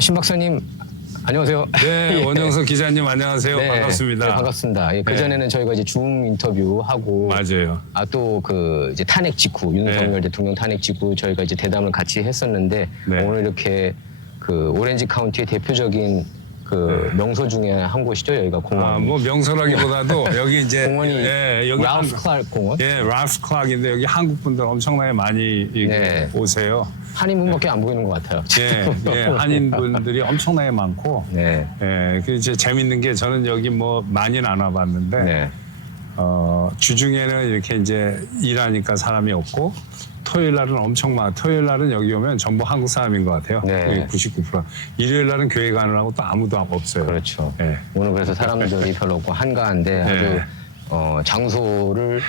신 박사님 안녕하세요. 네, 예. 원영석 기자님 안녕하세요. 네, 반갑습니다. 네, 반갑습니다. 예, 그 전에는 저희가 이제 줌 인터뷰 하고 맞아요. 또 그 이제 탄핵 직후 윤석열 네. 대통령 탄핵 직후 저희가 이제 대담을 같이 했었는데 네. 오늘 이렇게 그 오렌지 카운티의 대표적인 그 명소 중에 한 곳이죠. 여기가 공원. 뭐 명소라기보다도 여기 이제 공원이 여기 라우스 클라크 공원. 라프스 클락인데 여기 한국 분들 엄청나게 많이 네. 오세요. 한인분밖에 안 보이는 것 같아요. 한인 분들이 엄청나게 많고. 네. 그 이제 재밌는 게 저는 여기 뭐 많이는 안 와봤는데 네. 주중에는 이렇게 이제 일하니까 사람이 없고 토요일 날은 엄청 많아. 토요일 날은 여기 오면 전부 한국 사람인 것 같아요. 네. 99%. 일요일 날은 교회 가느라고 또 아무도 없어요. 그렇죠. 네. 오늘 그래서 사람들이 별로 없고 한가한데 아주 장소를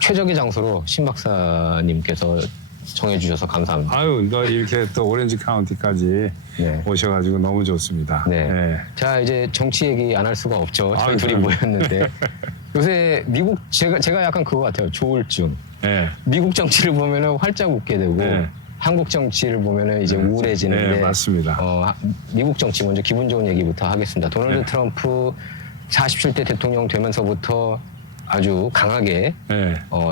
최적의 장소로 신 박사님께서 정해주셔서 감사합니다. 아유, 너 이렇게 또 오렌지 카운티까지 네. 오셔가지고 너무 좋습니다. 네. 자, 이제 정치 얘기 안 할 수가 없죠. 저희 둘이 그럼요. 모였는데. 요새 미국, 제가 약간 그거 같아요. 조울증. 네. 미국 정치를 보면은 활짝 웃게 되고, 네. 한국 정치를 보면은 이제 우울해지는데. 네, 맞습니다. 미국 정치 먼저 기분 좋은 얘기부터 하겠습니다. 도널드 네. 트럼프 47대 대통령 되면서부터 아주 강하게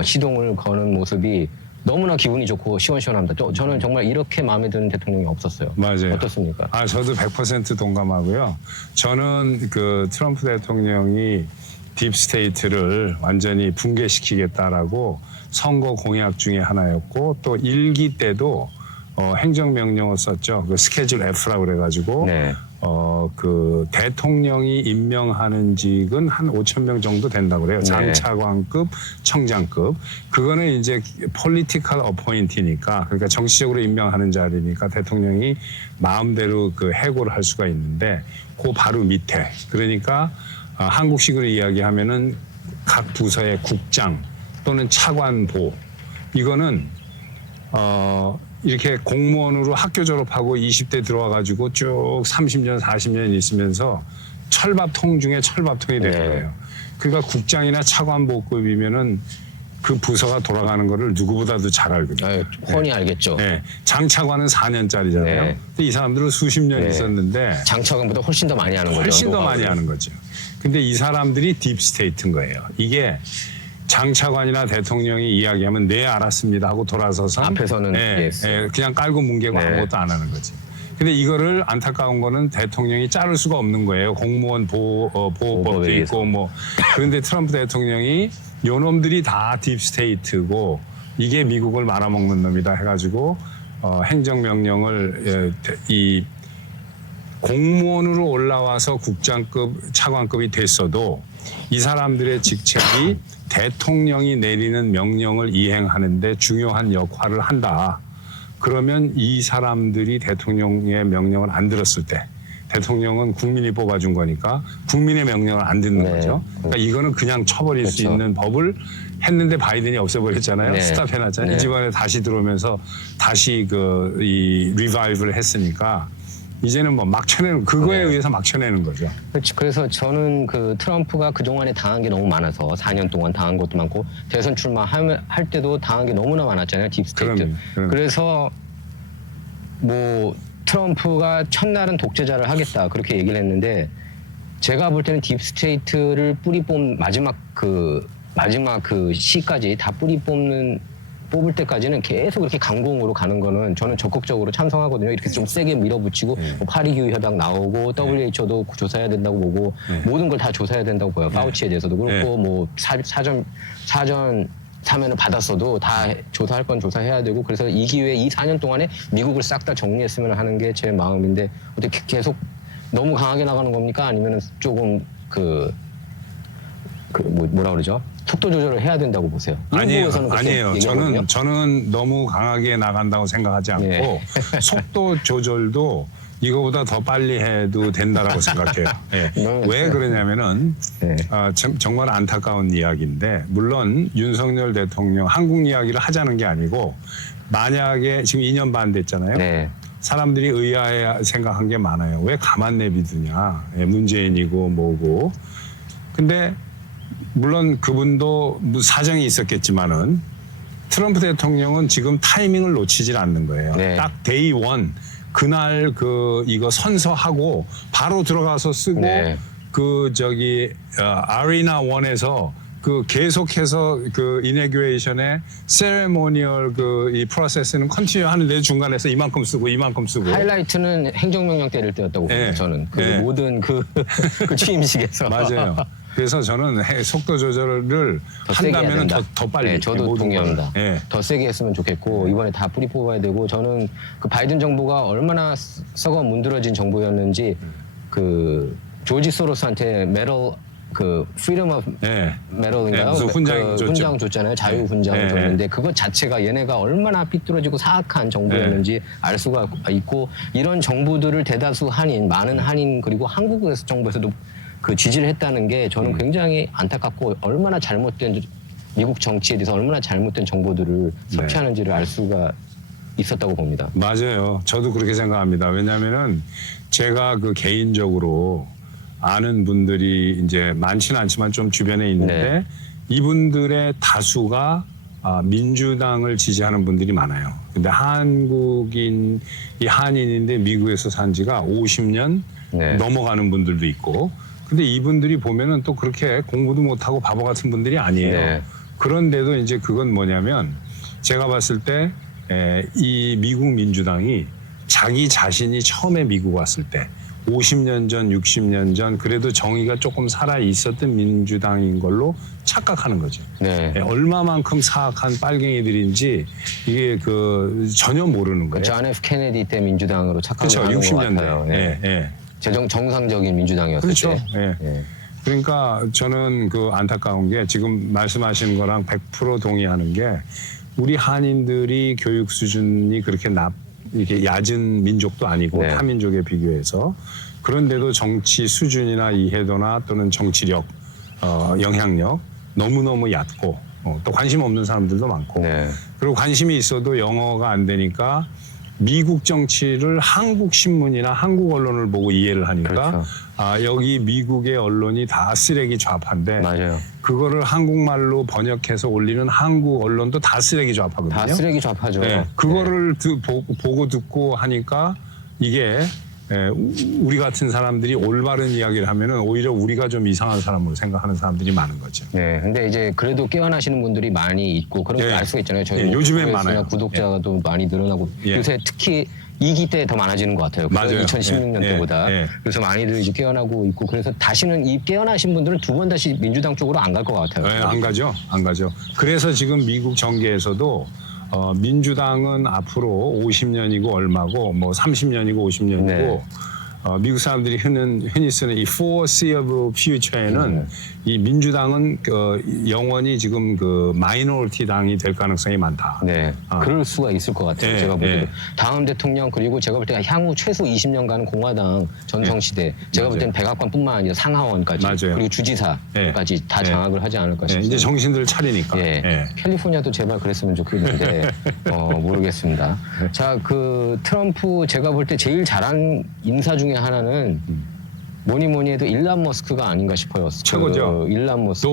시동을 거는 모습이 너무나 기분이 좋고 시원시원합니다. 저는 정말 이렇게 마음에 드는 대통령이 없었어요. 맞아요. 어떻습니까? 저도 100% 동감하고요. 저는 그 트럼프 대통령이 딥스테이트를 완전히 붕괴시키겠다라고 선거 공약 중에 하나였고 또 1기 때도 행정명령을 썼죠. 그 스케줄 F라고 그래가지고 네. 그 대통령이 임명하는 직은 한 5,000명 정도 된다고 그래요. 장차관급, 청장급. 그거는 이제 political appointee니까 그러니까 정치적으로 임명하는 자리니까 대통령이 마음대로 그 해고를 할 수가 있는데 그 바로 밑에 그러니까 한국식으로 이야기하면은 각 부서의 국장 또는 차관보 이거는 이렇게 공무원으로 학교 졸업하고 20대 들어와가지고 쭉 30년, 40년 있으면서 철밥통 중에 철밥통이 되는 거예요. 그러니까 국장이나 차관보급이면은 그 부서가 돌아가는 거를 누구보다도 잘 알거든요. 훤히 알겠죠. 네. 장차관은 4년짜리잖아요. 네. 근데 이 사람들은 수십 년 있었는데 장차관보다 훨씬 더 많이 하는 거죠. 훨씬 더 많이 하는 거죠. 근데 이 사람들이 딥스테이트인 거예요. 이게 장차관이나 대통령이 이야기하면 네 알았습니다 하고 돌아서서 앞에서는 그냥 깔고 뭉개고 아무것도 안 하는 거지. 근데 이거를 안타까운 거는 대통령이 자를 수가 없는 거예요. 공무원 보호법도 있고 뭐. 그런데 트럼프 대통령이 요놈들이 다 딥스테이트고 이게 미국을 말아먹는 놈이다 해가지고 행정명령을 이 공무원으로 올라와서 국장급, 차관급이 됐어도 이 사람들의 직책이 대통령이 내리는 명령을 이행하는데 중요한 역할을 한다. 그러면 이 사람들이 대통령의 명령을 안 들었을 때 대통령은 국민이 뽑아준 거니까 국민의 명령을 안 듣는 거죠. 그러니까 이거는 그냥 쳐버릴 수 있는 법을 했는데 바이든이 없애버렸잖아요. 스탑해놨잖아요. 이번에 다시 들어오면서 다시 이 리바이브를 했으니까 이제는 뭐 막 쳐내는 그거에 의해서 막 쳐내는 거죠. 그렇죠. 그래서 저는 그 트럼프가 그동안에 당한 게 너무 많아서 4년 동안 당한 것도 많고 대선 출마할 때도 당한 게 너무나 많았잖아요. 딥스테이트. 그래서 뭐 트럼프가 첫날은 독재자를 하겠다 그렇게 얘기를 했는데 제가 볼 때는 딥스테이트를 뿌리 뽑는 마지막 그 시까지 다 뽑을 때까지는 계속 이렇게 강공으로 가는 거는 저는 적극적으로 찬성하거든요. 이렇게 좀 세게 밀어붙이고 뭐 파리기후 협약 나오고 WHO도 조사해야 된다고 보고 모든 걸 다 조사해야 된다고 보여요. 파우치에 대해서도 그렇고 뭐 사전 사면을 받았어도 다 조사할 건 조사해야 되고 그래서 이 기회에 이 4년 동안에 미국을 싹 다 정리했으면 하는 게 제 마음인데 어떻게 계속 너무 강하게 나가는 겁니까? 아니면은 조금 뭐라 그러죠? 속도 조절을 해야 된다고 보세요. 아니에요. 저는 너무 강하게 나간다고 생각하지 않고 속도 조절도 이거보다 더 빨리 해도 된다라고 생각해요. 왜 그러냐면은 정말 안타까운 이야기인데 물론 윤석열 대통령 한국 이야기를 하자는 게 아니고 만약에 지금 2년 반 됐잖아요. 사람들이 의아해 생각한 게 많아요. 왜 가만 내비두냐. 문재인이고 뭐고. 근데 물론 그분도 사정이 있었겠지만은 트럼프 대통령은 지금 타이밍을 놓치질 않는 거예요. 딱 데이 원 그날 이거 선서하고 바로 들어가서 쓰고 네. 아리나 원에서 계속해서 이내규레이션의 세레모니얼 이 프로세스는 컨티뉴 하는데 중간에서 이만큼 쓰고 하이라이트는 행정명령 때릴 때였다고 봅니다. 네. 저는 그 네. 모든 그 취임식에서 맞아요. 그래서 저는 속도 조절을 더 세게 해야 한다면 된다. 더 빨리. 네, 저도 모든 동의합니다. 걸. 네. 더 세게 했으면 좋겠고 이번에 다 뿌리 뽑아야 되고 저는 그 바이든 정부가 얼마나 썩어 문드러진 정부였는지 그 조지 소로스한테 메럴 프리덤 오브 네. 메럴인가요? 네, 무슨 훈장 줬죠. 훈장 줬잖아요. 자유 훈장을 네. 줬는데 그것 자체가 얘네가 얼마나 삐뚤어지고 사악한 정부였는지 알 수가 있고 이런 정부들을 대다수 많은 한인 그리고 한국 정부에서도 그 지지를 했다는 게 저는 굉장히 안타깝고 얼마나 잘못된 미국 정치에 대해서 얼마나 잘못된 정보들을 섭취하는지를 알 수가 있었다고 봅니다. 맞아요. 저도 그렇게 생각합니다. 왜냐하면은 제가 개인적으로 아는 분들이 이제 많지는 않지만 좀 주변에 있는데 네. 이분들의 다수가 민주당을 지지하는 분들이 많아요. 근데 한인인데 미국에서 산 지가 50년 네. 넘어가는 분들도 있고 근데 이분들이 보면은 또 그렇게 공부도 못하고 바보 같은 분들이 아니에요. 네. 그런데도 이제 그건 뭐냐면 제가 봤을 때 이 미국 민주당이 자기 자신이 처음에 미국 왔을 때 50년 전, 60년 전 그래도 정의가 조금 살아 있었던 민주당인 걸로 착각하는 거죠. 네. 얼마만큼 사악한 빨갱이들인지 이게 전혀 모르는 거예요. 존 F 케네디 때 민주당으로 착각을 그렇죠. 하는 것 60년대. 같아요. 예. 정상적인 민주당이었을 그렇죠. 때. 예. 예. 그러니까 저는 안타까운 게 지금 말씀하시는 거랑 100% 동의하는 게 우리 한인들이 교육 수준이 그렇게 이렇게 얕은 민족도 아니고 네. 타민족에 비교해서 그런데도 정치 수준이나 이해도나 또는 정치력, 영향력 너무너무 얕고 또 관심 없는 사람들도 많고 네. 그리고 관심이 있어도 영어가 안 되니까 미국 정치를 한국 신문이나 한국 언론을 보고 이해를 하니까 그렇죠. 여기 미국의 언론이 다 쓰레기 좌파인데 맞아요. 그거를 한국말로 번역해서 올리는 한국 언론도 다 쓰레기 좌파거든요. 다 쓰레기 좌파죠. 네, 그거를 보고 듣고 하니까 이게 우리 같은 사람들이 올바른 이야기를 하면은 오히려 우리가 좀 이상한 사람으로 생각하는 사람들이 많은 거죠. 네, 근데 이제 그래도 깨어나시는 분들이 많이 있고 그런 걸 예. 알 수가 있잖아요. 저희 예, 요즘엔 유튜브에서나 많아요. 구독자도 많이 늘어나고 예. 요새 특히 2기 때 더 많아지는 것 같아요. 맞아요. 2016년 예, 때보다. 예. 그래서 많이들 이제 깨어나고 있고 그래서 다시는 이 깨어나신 분들은 두 번 다시 민주당 쪽으로 안 갈 것 같아요. 네, 안 가죠. 그래서 지금 미국 정계에서도 민주당은 앞으로 50년이고 얼마고 뭐 30년이고 50년이고 네. 미국 사람들이 흔히 쓰는 이 foreseeable future에는 이 민주당은 영원히 지금 마이너리티 당이 될 가능성이 많다. 네, 그럴 수가 있을 것 같아요. 예, 제가 보기에도 예. 다음 대통령 그리고 제가 볼 때 향후 최소 20년간은 공화당 전성시대 제가 볼 때는 백악관뿐만 아니라 상하원까지 맞아요. 그리고 주지사까지 다 예. 장악을 하지 않을까 싶습니다. 이제 정신들을 차리니까. 예. 예. 캘리포니아도 제발 그랬으면 좋겠는데 모르겠습니다. 자, 트럼프 제가 볼 때 제일 잘한 인사 중에 하나는 뭐니 해도 일란 머스크가 아닌가 싶어요. 최고죠. 일란 머스크.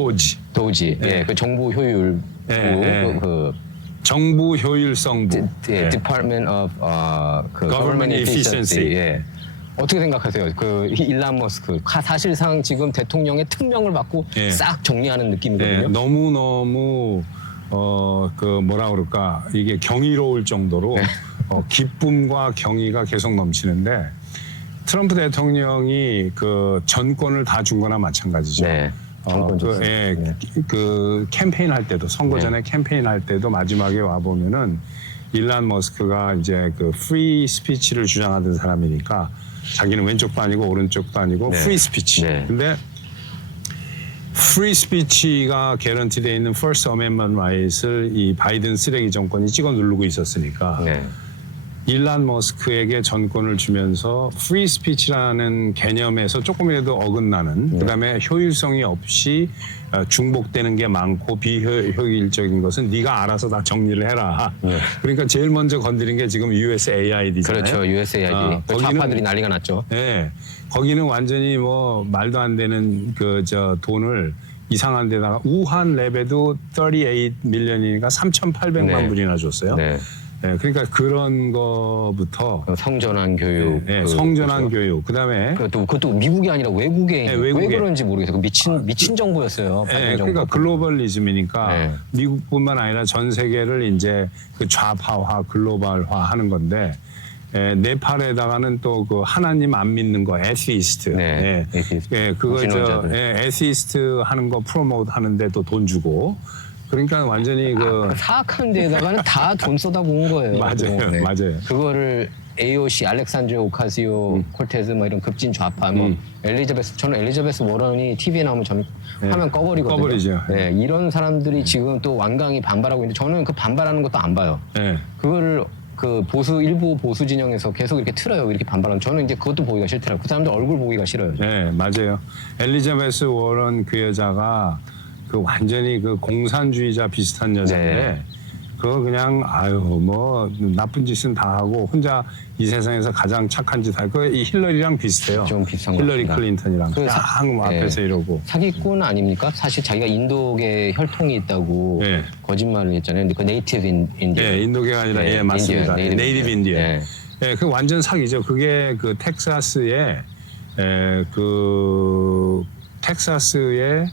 도지. 예. 예, 그 정부 효율. 예. 정부 효율성부. Department of Government Efficiency. 예. 어떻게 생각하세요? 일란 머스크 사실상 지금 대통령의 특명을 받고 예. 싹 정리하는 느낌이거든요. 너무 뭐라 그럴까 이게 경이로울 정도로 기쁨과 경의가 계속 넘치는데 트럼프 대통령이 전권을 다 준 거나 마찬가지죠. 네. 정권 줬어요. 캠페인 할 때도 선거 전에 캠페인 할 때도 마지막에 와 보면은 일란 머스크가 이제 프리 스피치를 주장하던 사람이니까 자기는 왼쪽도 아니고 오른쪽도 아니고 네. 프리 스피치. 네. 근데 프리 스피치가 개런티되어 있는 First Amendment Rights를 이 바이든 쓰레기 정권이 찍어 누르고 있었으니까 네. 일란 머스크에게 전권을 주면서 프리 스피치라는 개념에서 조금이라도 어긋나는 그다음에 효율성이 없이 중복되는 게 많고 비효율적인 것은 네가 알아서 다 정리를 해라. 그러니까 제일 먼저 건드린 게 지금 USAID잖아요. 그렇죠. USAID. 좌파들이 난리가 났죠. 네, 거기는 완전히 뭐 말도 안 되는 돈을 이상한 데다가 우한 랩에도 38 밀리언이니까 3,800만 네. 불이나 줬어요. 네. 예, 그러니까 그런 거부터 성전환 교육, 성전환 교육, 그다음에 그것도 미국이 아니라 외국에 네, 왜 그런지 모르겠어요. 미친 정부였어요. 그러니까 글로벌리즘이니까 미국뿐만 아니라 전 세계를 이제 그 좌파화, 글로벌화 하는 건데 네팔에다가는 또 그 하나님 안 믿는 거 에티스트, 그거 에티스트 하는 거 프로모트 하는데 또 돈 주고. 그러니까 완전히 사악한 데다가는 다 돈 쏟아부은 거예요. 맞아요, 맞아요. 그거를 AOC, 알렉산드리아 오카시오 콜테즈 뭐 이런 급진 좌파 저는 엘리자베스 워런이 TV에 나오면 저는 화면 꺼버리거든요. 꺼버리죠. 이런 사람들이 지금 또 완강히 반발하고 있는데 저는 그 반발하는 것도 안 봐요. 그거를 그 일부 보수 진영에서 계속 이렇게 틀어요. 이렇게 반발하는. 저는 이제 그것도 보기가 싫더라고요. 그 사람들 얼굴 보기가 싫어요. 네, 맞아요. 엘리자베스 워런 그 여자가 그 완전히 그 공산주의자 비슷한 여자인데 그거 그냥 뭐 나쁜 짓은 다 하고 혼자 이 세상에서 가장 착한 짓 하고 이 힐러리랑 비슷해요. 좀 비슷한 힐러리 클린턴이랑 딱 앞에서 이러고 사기꾼 아닙니까? 사실 자기가 인도계 혈통이 있다고 거짓말을 했잖아요. 근데 그 네이티브 인디언. 인도계가 아니라 맞습니다. 네이티브 인디언. 그 완전 사기죠. 그게 그 텍사스의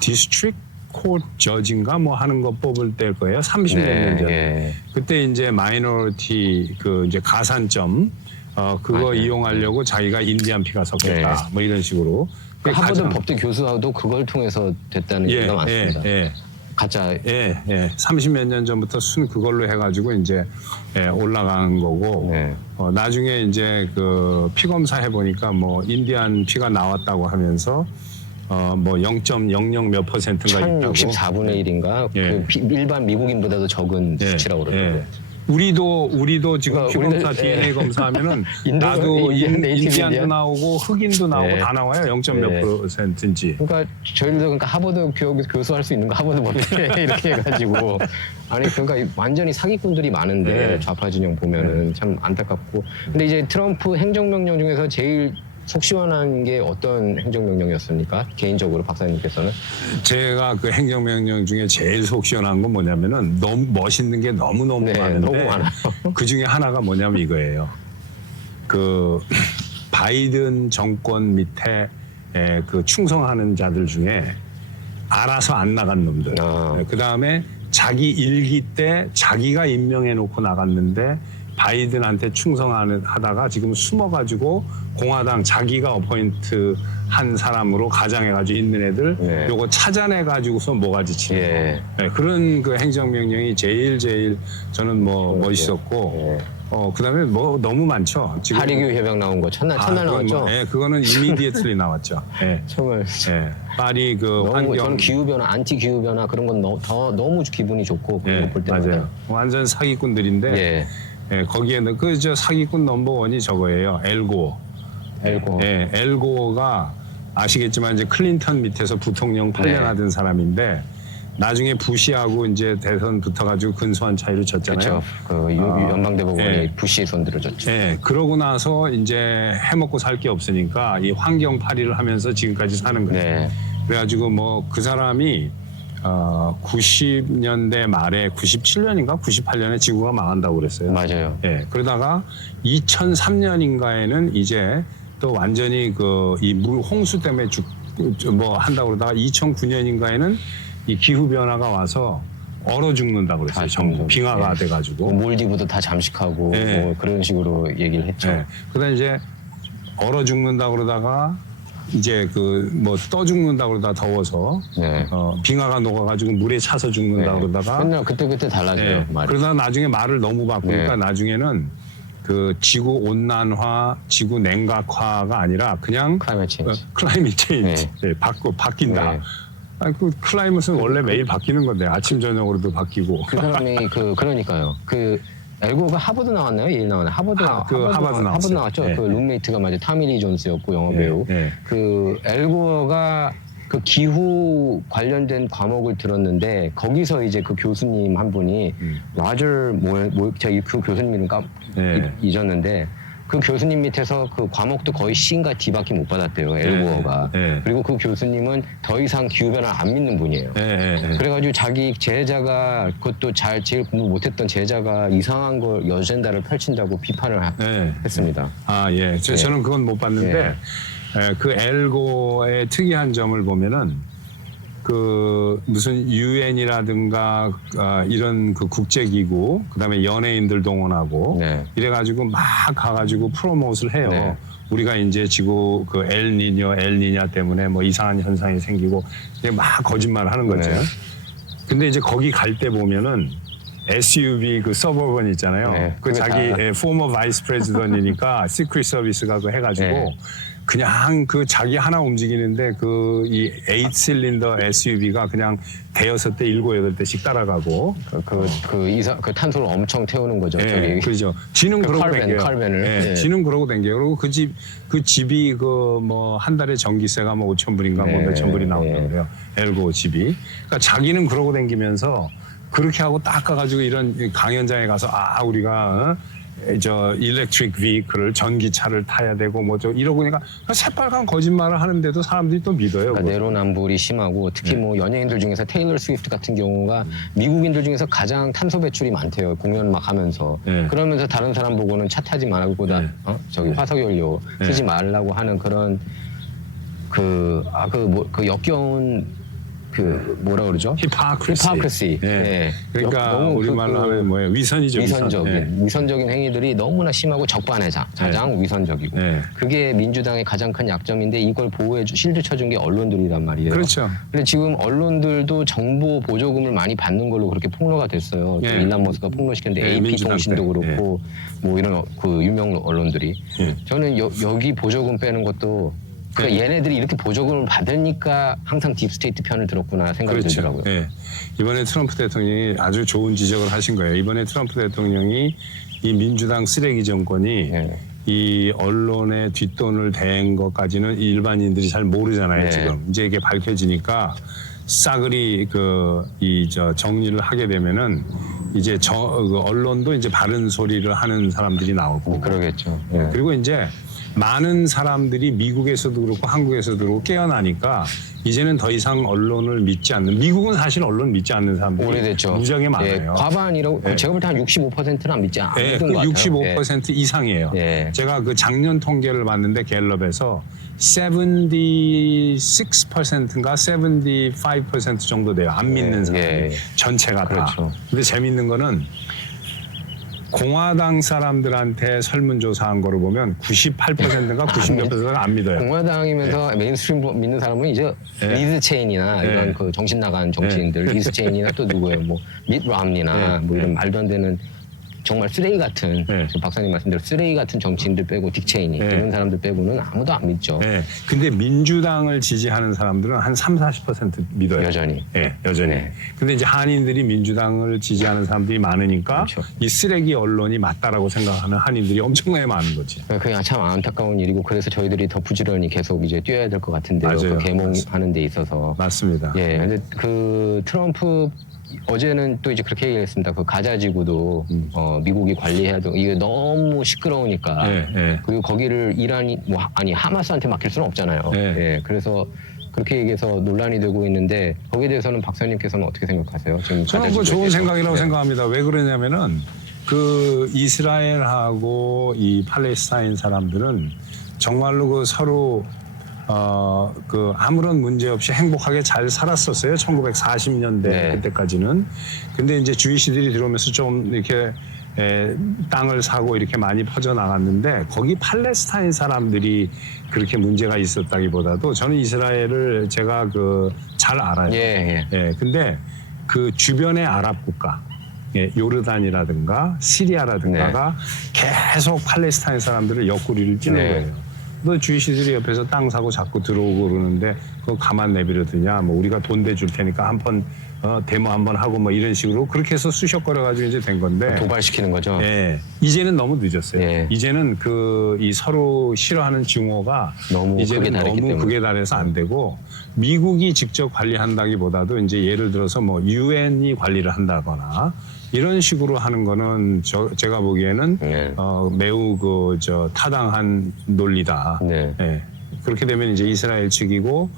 디스트릭 코트 저지인가 뭐 하는 거 뽑을 때일 거예요. 30몇 년 전에. 그때 이제 마이너리티 그 이제 가산점 그거 이용하려고 자기가 인디안 피가 섞였다. 뭐 이런 식으로. 하버드 법대 교수도 그걸 통해서 됐다는 얘기가 많습니다. 가짜. 30몇 년 전부터 그걸로 해가지고 이제 올라간 거고. 나중에 이제 그 피 검사 해보니까 뭐 인디안 피가 나왔다고 하면서 뭐 0.00 몇 %가 있다고. 1064분의 1인가? 그 일반 미국인보다도 적은 수치라고 그러더라고요. 우리도 지금 피 검사 DNA 검사하면은 나도 인디안도 나오고 흑인도 나오고 다 나와요. 0. 몇 %인지. 그러니까 저희도 그러니까 하버드 교수 할 수 있는 거 하버드 법대 이렇게 해가지고 그러니까 완전히 사기꾼들이 많은데 좌파 진영 보면은 참 안타깝고. 근데 이제 트럼프 행정명령 중에서 제일 속 시원한 게 어떤 행정명령이었습니까? 개인적으로 박사님께서는? 제가 그 행정명령 중에 제일 속 시원한 건 뭐냐면은 너무 멋있는 게 너무너무 많은데 너무 많아요. 그 중에 하나가 뭐냐면 이거예요. 그 바이든 정권 밑에 그 충성하는 자들 중에 알아서 안 나간 놈들. 그 다음에 자기 일기 때 자기가 임명해 놓고 나갔는데 바이든한테 충성하다가 지금 숨어가지고 공화당 자기가 어포인트 한 사람으로 가장해가지고 있는 애들 요거 찾아내가지고서 모가지 치는 그런 그 행정명령이 제일 저는 뭐 멋있었고 그다음에 뭐 너무 많죠. 지금 파리규 협약 나온 거 첫날 나왔죠. 그거는 immediately 나왔죠. 정말. 파리 그 환경. 저는 기후 변화, 안티 기후 변화 그런 건 너무 기분이 좋고 그런 거 볼 때마다. 맞아요. 완전 사기꾼들인데. 거기에는 저 사기꾼 넘버원이 저거예요. 엘고. 엘고가 아시겠지만 이제 클린턴 밑에서 부통령 8년 하던 사람인데 나중에 부시하고 이제 대선 붙어가지고 근소한 차이로 졌잖아요. 그렇죠. 그 연방대법원이 부시에 손들어졌죠. 그러고 나서 이제 해먹고 살 게 없으니까 이 환경 파리를 하면서 지금까지 사는 거예요. 그래가지고 뭐 그 사람이 90년대 말에 97년인가 98년에 지구가 망한다고 그랬어요. 맞아요. 그러다가 2003년인가에는 이제 또 완전히 그 이 물 홍수 때문에 뭐 한다고 그러다가 2009년인가에는 이 기후 변화가 와서 얼어 죽는다고 그랬어요. 전부 빙하가 돼가지고 몰디브도 다 잠식하고 뭐 그런 식으로 얘기를 했죠. 그다음 이제 얼어 죽는다고 그러다가 이제 그 뭐 떠 죽는다 그러다 더워서 빙하가 녹아가지고 물에 차서 죽는다 그러다가 맨날 그때 달라져요. 말이. 그러다 나중에 말을 너무 바꾸니까 나중에는 그 지구 온난화, 지구 냉각화가 아니라 그냥 클라이밋 체인지 바뀐다. 그 클라이밋은 원래 매일 바뀌는 건데 아침 저녁으로도 바뀌고. 그 사람이 그러니까요. 엘고가 하버드 나왔나요? 예일 나왔나요? 하버드 나왔죠. 그 룸메이트가 맞아요. 타미리 존스였고 영화 배우. 그 엘고가 그 기후 관련된 과목을 들었는데 거기서 이제 그 교수님 한 분이 라저 제가 그 교수님 이름 잊었는데 그 교수님 밑에서 그 과목도 거의 C인가 D밖에 못 받았대요. 엘고어가. 그리고 그 교수님은 더 이상 기후변화를 안 믿는 분이에요. 그래가지고 자기 제자가 그것도 제일 공부 못했던 제자가 이상한 걸 여젠다를 펼친다고 비판을 했습니다. 아, 예. 저는 그건 못 봤는데 그 엘고의 특이한 점을 보면은 그 무슨 유엔이라든가 이런 그 국제기구 그다음에 연예인들 동원하고 이래가지고 막 가가지고 프로모트를 해요. 우리가 이제 지구 그 엘니뇨 때문에 뭐 이상한 현상이 생기고 막 거짓말을 하는 거죠. 근데 이제 거기 갈 때 보면은 SUV 그 서버번 있잖아요. 그 자기 포머 바이스 프레지던이니까 시크릿 서비스가 그 해가지고 그냥 그 자기 하나 움직이는데 그 이 8실린더 SUV가 그냥 대여섯 대 7, 8대씩 따라가고 그 탄소를 엄청 태우는 거죠. 저기. 그렇죠. 지는 그러고 댕겨요. 칼벤을. 지는 그러고 댕겨요. 그리고 그 집이 그 뭐 한 달에 전기세가 뭐 5,000불인가 뭐 몇천 불이 나온다고 그래요. 엘고 집이. 그러니까 자기는 그러고 댕기면서 그렇게 하고 딱 가가지고 이런 강연장에 가서 우리가 저 일렉트릭 비클을 전기차를 타야 되고 뭐죠 이러고 그러니까 새빨간 거짓말을 하는데도 사람들이 또 믿어요. 그러니까 내로남불이 심하고 특히 뭐 연예인들 중에서 테일러 스위프트 같은 경우가 미국인들 중에서 가장 탄소 배출이 많대요. 공연 막 하면서. 그러면서 다른 사람 보고는 차 타지 말고 저기 화석연료 쓰지 말라고 하는 그런 그 역겨운 그 뭐라 그러죠? 히포크리시. 그러니까 우리말로 하면 뭐예요? 위선이죠. 위선적인 행위들이 너무나 심하고 적반하장 위선적이고. 그게 민주당의 가장 큰 약점인데 이걸 실드 쳐준 게 언론들이란 말이에요. 그렇죠. 근데 지금 언론들도 정보 보조금을 많이 받는 걸로 그렇게 폭로가 됐어요. 일란 머스크가 폭로시켰는데 AP 통신도 그렇고 뭐 이런 그 유명 언론들이. 저는 여기 보조금 빼는 것도 그러니까 얘네들이 이렇게 보조금을 받으니까 항상 딥스테이트 편을 들었구나 생각이 들더라고요. 이번에 트럼프 대통령이 아주 좋은 지적을 하신 거예요. 이번에 트럼프 대통령이 이 민주당 쓰레기 정권이 이 언론의 뒷돈을 댄 것까지는 일반인들이 잘 모르잖아요. 지금 이제 이게 밝혀지니까 싸그리 정리를 하게 되면은 이제 언론도 이제 바른 소리를 하는 사람들이 나오고 그러겠죠. 그리고 이제 많은 사람들이 미국에서도 그렇고 한국에서도 그렇고 깨어나니까 이제는 더 이상 언론을 믿지 않는 미국은 사실 언론 믿지 않는 사람들이 오래됐죠. 무지하게 많아요. 과반이라고 제가 볼 때 한 65%는 안 믿지 않는 것 같아요. 65% 이상이에요. 제가 그 작년 통계를 봤는데 갤럽에서 76%인가 75% 정도 돼요. 안 믿는 사람이 전체가 다. 근데 재밌는 거는 공화당 사람들한테 설문조사한 거를 보면 98%인가 90%가 안 믿어요. 공화당이면서 메인스트림 믿는 사람은 이제 리즈 체인이나 이런 그 정신 나간 정치인들, 리즈 체인이나 또 누구예요? 뭐 밋 롬니나 뭐 이런 말도 안 되는 정말 쓰레기 같은 박사님 말씀대로 쓰레기 같은 정치인들 빼고 딕 체인이 이런 사람들 빼고는 아무도 안 믿죠. 근데 민주당을 지지하는 사람들은 한 30-40% 믿어요. 여전히. 여전히. 근데 이제 한인들이 민주당을 지지하는 사람들이 많으니까 이 쓰레기 언론이 맞다라고 생각하는 한인들이 엄청나게 많은 거지. 그게 참 안타까운 일이고 그래서 저희들이 더 부지런히 계속 이제 뛰어야 될 것 같은데요. 그 계몽하는 데 있어서. 맞습니다. 근데 그 트럼프 어제는 또 이제 그렇게 얘기했습니다. 그 가자 지구도 미국이 관리해야 되고 이게 너무 시끄러우니까 그리고 거기를 이란이 하마스한테 맡길 수는 없잖아요. 그래서 그렇게 얘기해서 논란이 되고 있는데 거기에 대해서는 박사님께서는 어떻게 생각하세요? 지금 저는 그거 좋은 생각이라고 생각합니다. 왜 그러냐면은 그 이스라엘하고 이 팔레스타인 사람들은 정말로 그 서로 그 아무런 문제 없이 행복하게 잘 살았었어요. 1940년대 그때까지는. 근데 이제 주이시들이 들어오면서 좀 이렇게 땅을 사고 이렇게 많이 퍼져 나갔는데 거기 팔레스타인 사람들이 그렇게 문제가 있었다기보다도 저는 이스라엘을 제가 잘 알아요. 근데 그 주변의 아랍 국가 요르단이라든가 시리아라든가가 계속 팔레스타인 사람들을 옆구리를 찌는 거예요. 너 주이시들이 옆에서 땅 사고 자꾸 들어오고 그러는데 그거 가만 내버려두냐? 뭐 우리가 돈 대줄 테니까 한번 데모 한번 하고 뭐 이런 식으로 그렇게 해서 쑤셔거려가지고 이제 된 건데 도발시키는 거죠. 이제는 너무 늦었어요. 이제는 이 서로 싫어하는 증오가 이제는 너무 극에 달해서 안 되고 미국이 직접 관리한다기보다도 이제 예를 들어서 뭐 유엔이 관리를 한다거나 이런 식으로 하는 거는 제가 보기에는 네. 매우 타당한 논리다. 네. 예. 그렇게 되면 이제 이스라엘 측이고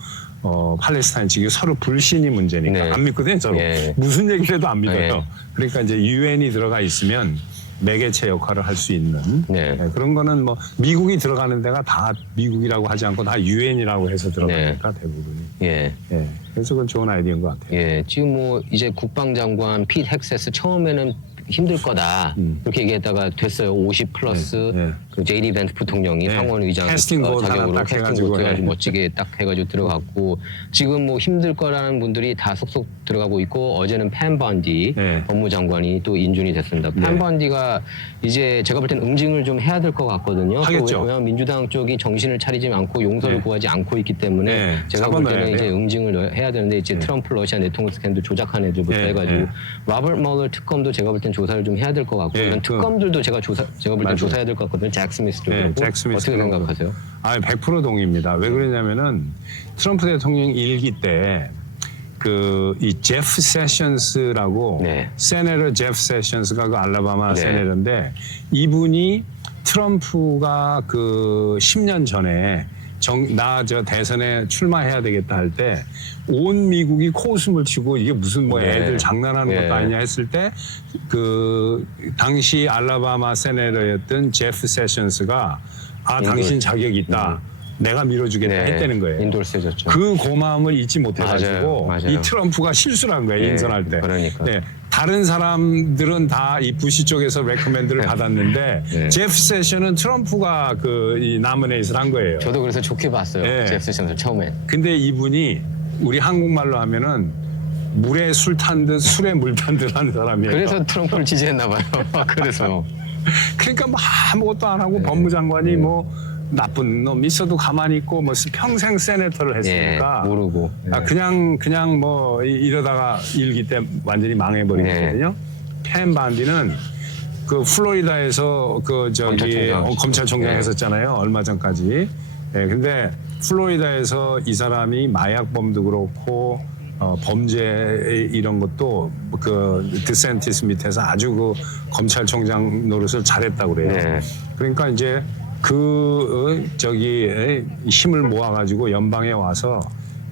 팔레스타인 측이 서로 불신이 문제니까 네. 안 믿거든요. 서로 네. 무슨 얘기를 해도 안 믿어요. 네. 그러니까 이제 유엔이 들어가 있으면 매개체 역할을 할 수 있는 네. 그런 거는 뭐 미국이 들어가는 데가 다 미국이라고 하지 않고 다 유엔이라고 해서 들어가니까 대부분이. 예. 예. 그래서 그건 좋은 아이디어인 것 같아요. 예, 지금 뭐 이제 국방장관 핏 헥세스 처음에는 힘들 거다 그렇게 얘기했다가 됐어요. 50 플러스 네. 그 JD 벤트 부통령이 네. 상원 의장 캐스팅 보트 하나 자격으로 딱 캐스팅 해가지고, 보트 해가지고 네. 멋지게 딱 해가지고 들어갔고 지금 뭐 힘들 거라는 분들이 다 속속 들어가고 있고 어제는 팬 번디 네. 법무장관이 또 인준이 됐습니다. 팬 네. 번디가 이제 제가 볼 땐 응징을 좀 해야 될 것 같거든요. 하겠죠. 왜냐하면 민주당 쪽이 정신을 차리지 않고 용서를 네. 구하지 않고 있기 때문에 네. 제가 볼 때는 잡아넣어야 이제 돼요. 응징을 해야 되는데 이제 트럼프 러시아 네트워크 스캔들 조작한 애들부터 네. 해가지고 네. 로버트 멀러 특검도 제가 볼 땐 조사를 좀 해야 될 것 같고 네. 이런 특검들도 제가 볼 땐 맞아요. 조사해야 될 것 같거든요. 잭 스미스도 네, 그렇고 잭 스미스 어떻게 그런 생각하세요? 100% 동의입니다. 왜 그러냐면은 트럼프 대통령 일기 때 이 제프 세션스라고 네. 세네터 제프 세션스가 그 알라바마 네. 세네터인데 이분이 트럼프가 10년 전에 나 대선에 출마해야 되겠다 할 때 온 미국이 코웃음을 치고 이게 무슨 뭐 네. 애들 장난하는 네. 것도 아니냐 했을 때 당시 알라바마 세네터였던 제프 세션스가 당신 자격이 있다. 내가 밀어주겠다 했다는 거예요. 인도를 세졌죠. 그 고마움을 잊지 못해가지고 맞아요. 이 트럼프가 실수를 한 거예요. 네, 인선할 때. 그러니까. 네, 다른 사람들은 다 이 부시 쪽에서 레코멘드를 받았는데 네. 제프 세션은 트럼프가 이 나무네잇을 한 거예요. 저도 그래서 좋게 봤어요. 네. 제프 세션스 처음에. 근데 이분이 우리 한국말로 하면은 물에 술 탄 듯 술에 물 탄 듯 하는 사람이에요. 그래서 트럼프를 지지했나 봐요. 그래서. 그러니까 뭐 아무것도 안 하고 법무장관이 뭐 나쁜 놈 있어도 가만히 있고 뭐 평생 세네터를 했으니까 예, 모르고. 그냥 뭐 이러다가 일기 때 완전히 망해버리거든요. 팬 반디는 플로리다에서 검찰총장 네. 했었잖아요. 얼마 전까지. 예, 근데 플로리다에서 이 사람이 마약범도 그렇고 범죄 이런 것도 드센티스 밑에서 아주 검찰총장 노릇을 잘했다고 그래요. 네. 그러니까 이제 힘을 모아가지고 연방에 와서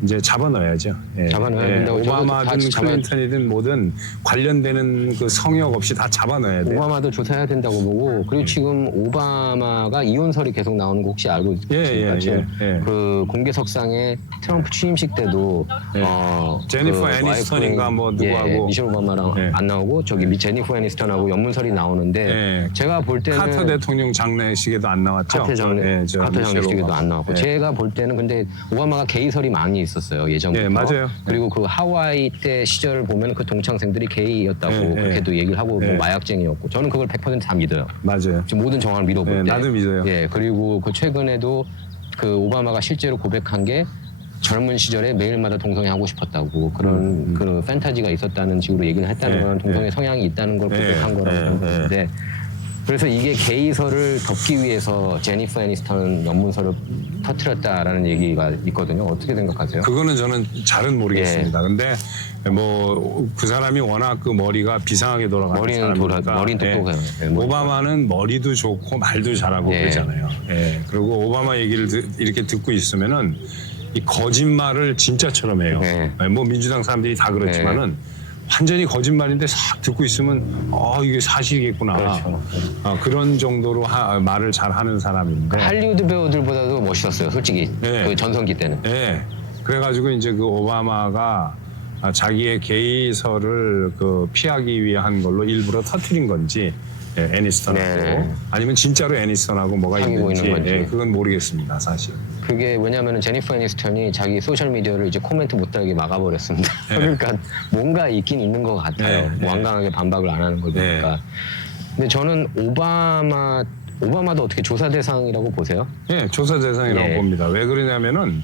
이제 잡아넣어야죠. 예. 잡아넣어야 된다고 오바마든 저도 다 클린턴이든 뭐든 관련되는 성역 없이 다 잡아넣어야 돼요. 오바마도 조사해야 된다고 보고 그리고 지금 오바마가 이혼설이 계속 나오는 거 혹시 알고 있습니까? 지금 그 공개석상에 트럼프 취임식 때도 제니퍼 애니스턴인가 뭐 누구하고 미셸 오바마랑 안 나오고 제니퍼 애니스턴하고 연문설이 나오는데 제가 볼 때는 카터 대통령 장례식에도 안 나왔죠. 카터 장례식에도 안 나왔고 제가 볼 때는 근데 오바마가 게이설이 많이 있었어요 예전부터. 맞아요. 그리고 그 하와이 때 시절을 보면 그 동창생들이 게이였다고 그렇게도 얘기를 하고 뭐 마약쟁이였고 저는 그걸 100% 다 믿어요. 맞아요. 지금 모든 정황을 믿어볼 때. 나도 믿어요. 예 그리고 그 최근에도 그 오바마가 실제로 고백한 게 젊은 시절에 매일마다 동성애 하고 싶었다고 그런 그 판타지가 있었다는 식으로 얘기를 했다는 건 동성애 성향이 있다는 걸 고백한 거라고 보는데. 그래서 이게 게이설을 덮기 위해서 제니퍼 애니스턴 연문설을 터뜨렸다라는 얘기가 있거든요. 어떻게 생각하세요? 그거는 저는 잘은 모르겠습니다. 근데 뭐 그 사람이 워낙 머리가 비상하게 돌아가는 사람이니까 머리는 똑똑해요. 오바마는 머리도 좋고 말도 잘하고 그러잖아요. 그리고 오바마 얘기를 이렇게 듣고 있으면은 이 거짓말을 진짜처럼 해요. 뭐 민주당 사람들이 다 그렇지만은 완전히 거짓말인데 싹 듣고 있으면 이게 사실이겠구나. 그렇죠. 그런 정도로 말을 잘하는 사람인데 할리우드 배우들보다도 멋있었어요. 솔직히 그 전성기 때는. 그래가지고 이제 그 오바마가 자기의 게이설을 피하기 위한 걸로 일부러 터뜨린 건지 애니스턴하고 아니면 진짜로 애니스턴하고 뭐가 있는지 그건 모르겠습니다. 사실. 그게 왜냐하면 제니퍼 애니스턴이 자기 소셜 미디어를 이제 코멘트 못하게 막아버렸습니다. 그러니까 뭔가 있긴 있는 것 같아요. 완강하게 반박을 안 하는 걸 보니까. 근데 저는 오바마도 어떻게 조사 대상이라고 보세요? 조사 대상이라고 봅니다. 왜 그러냐면은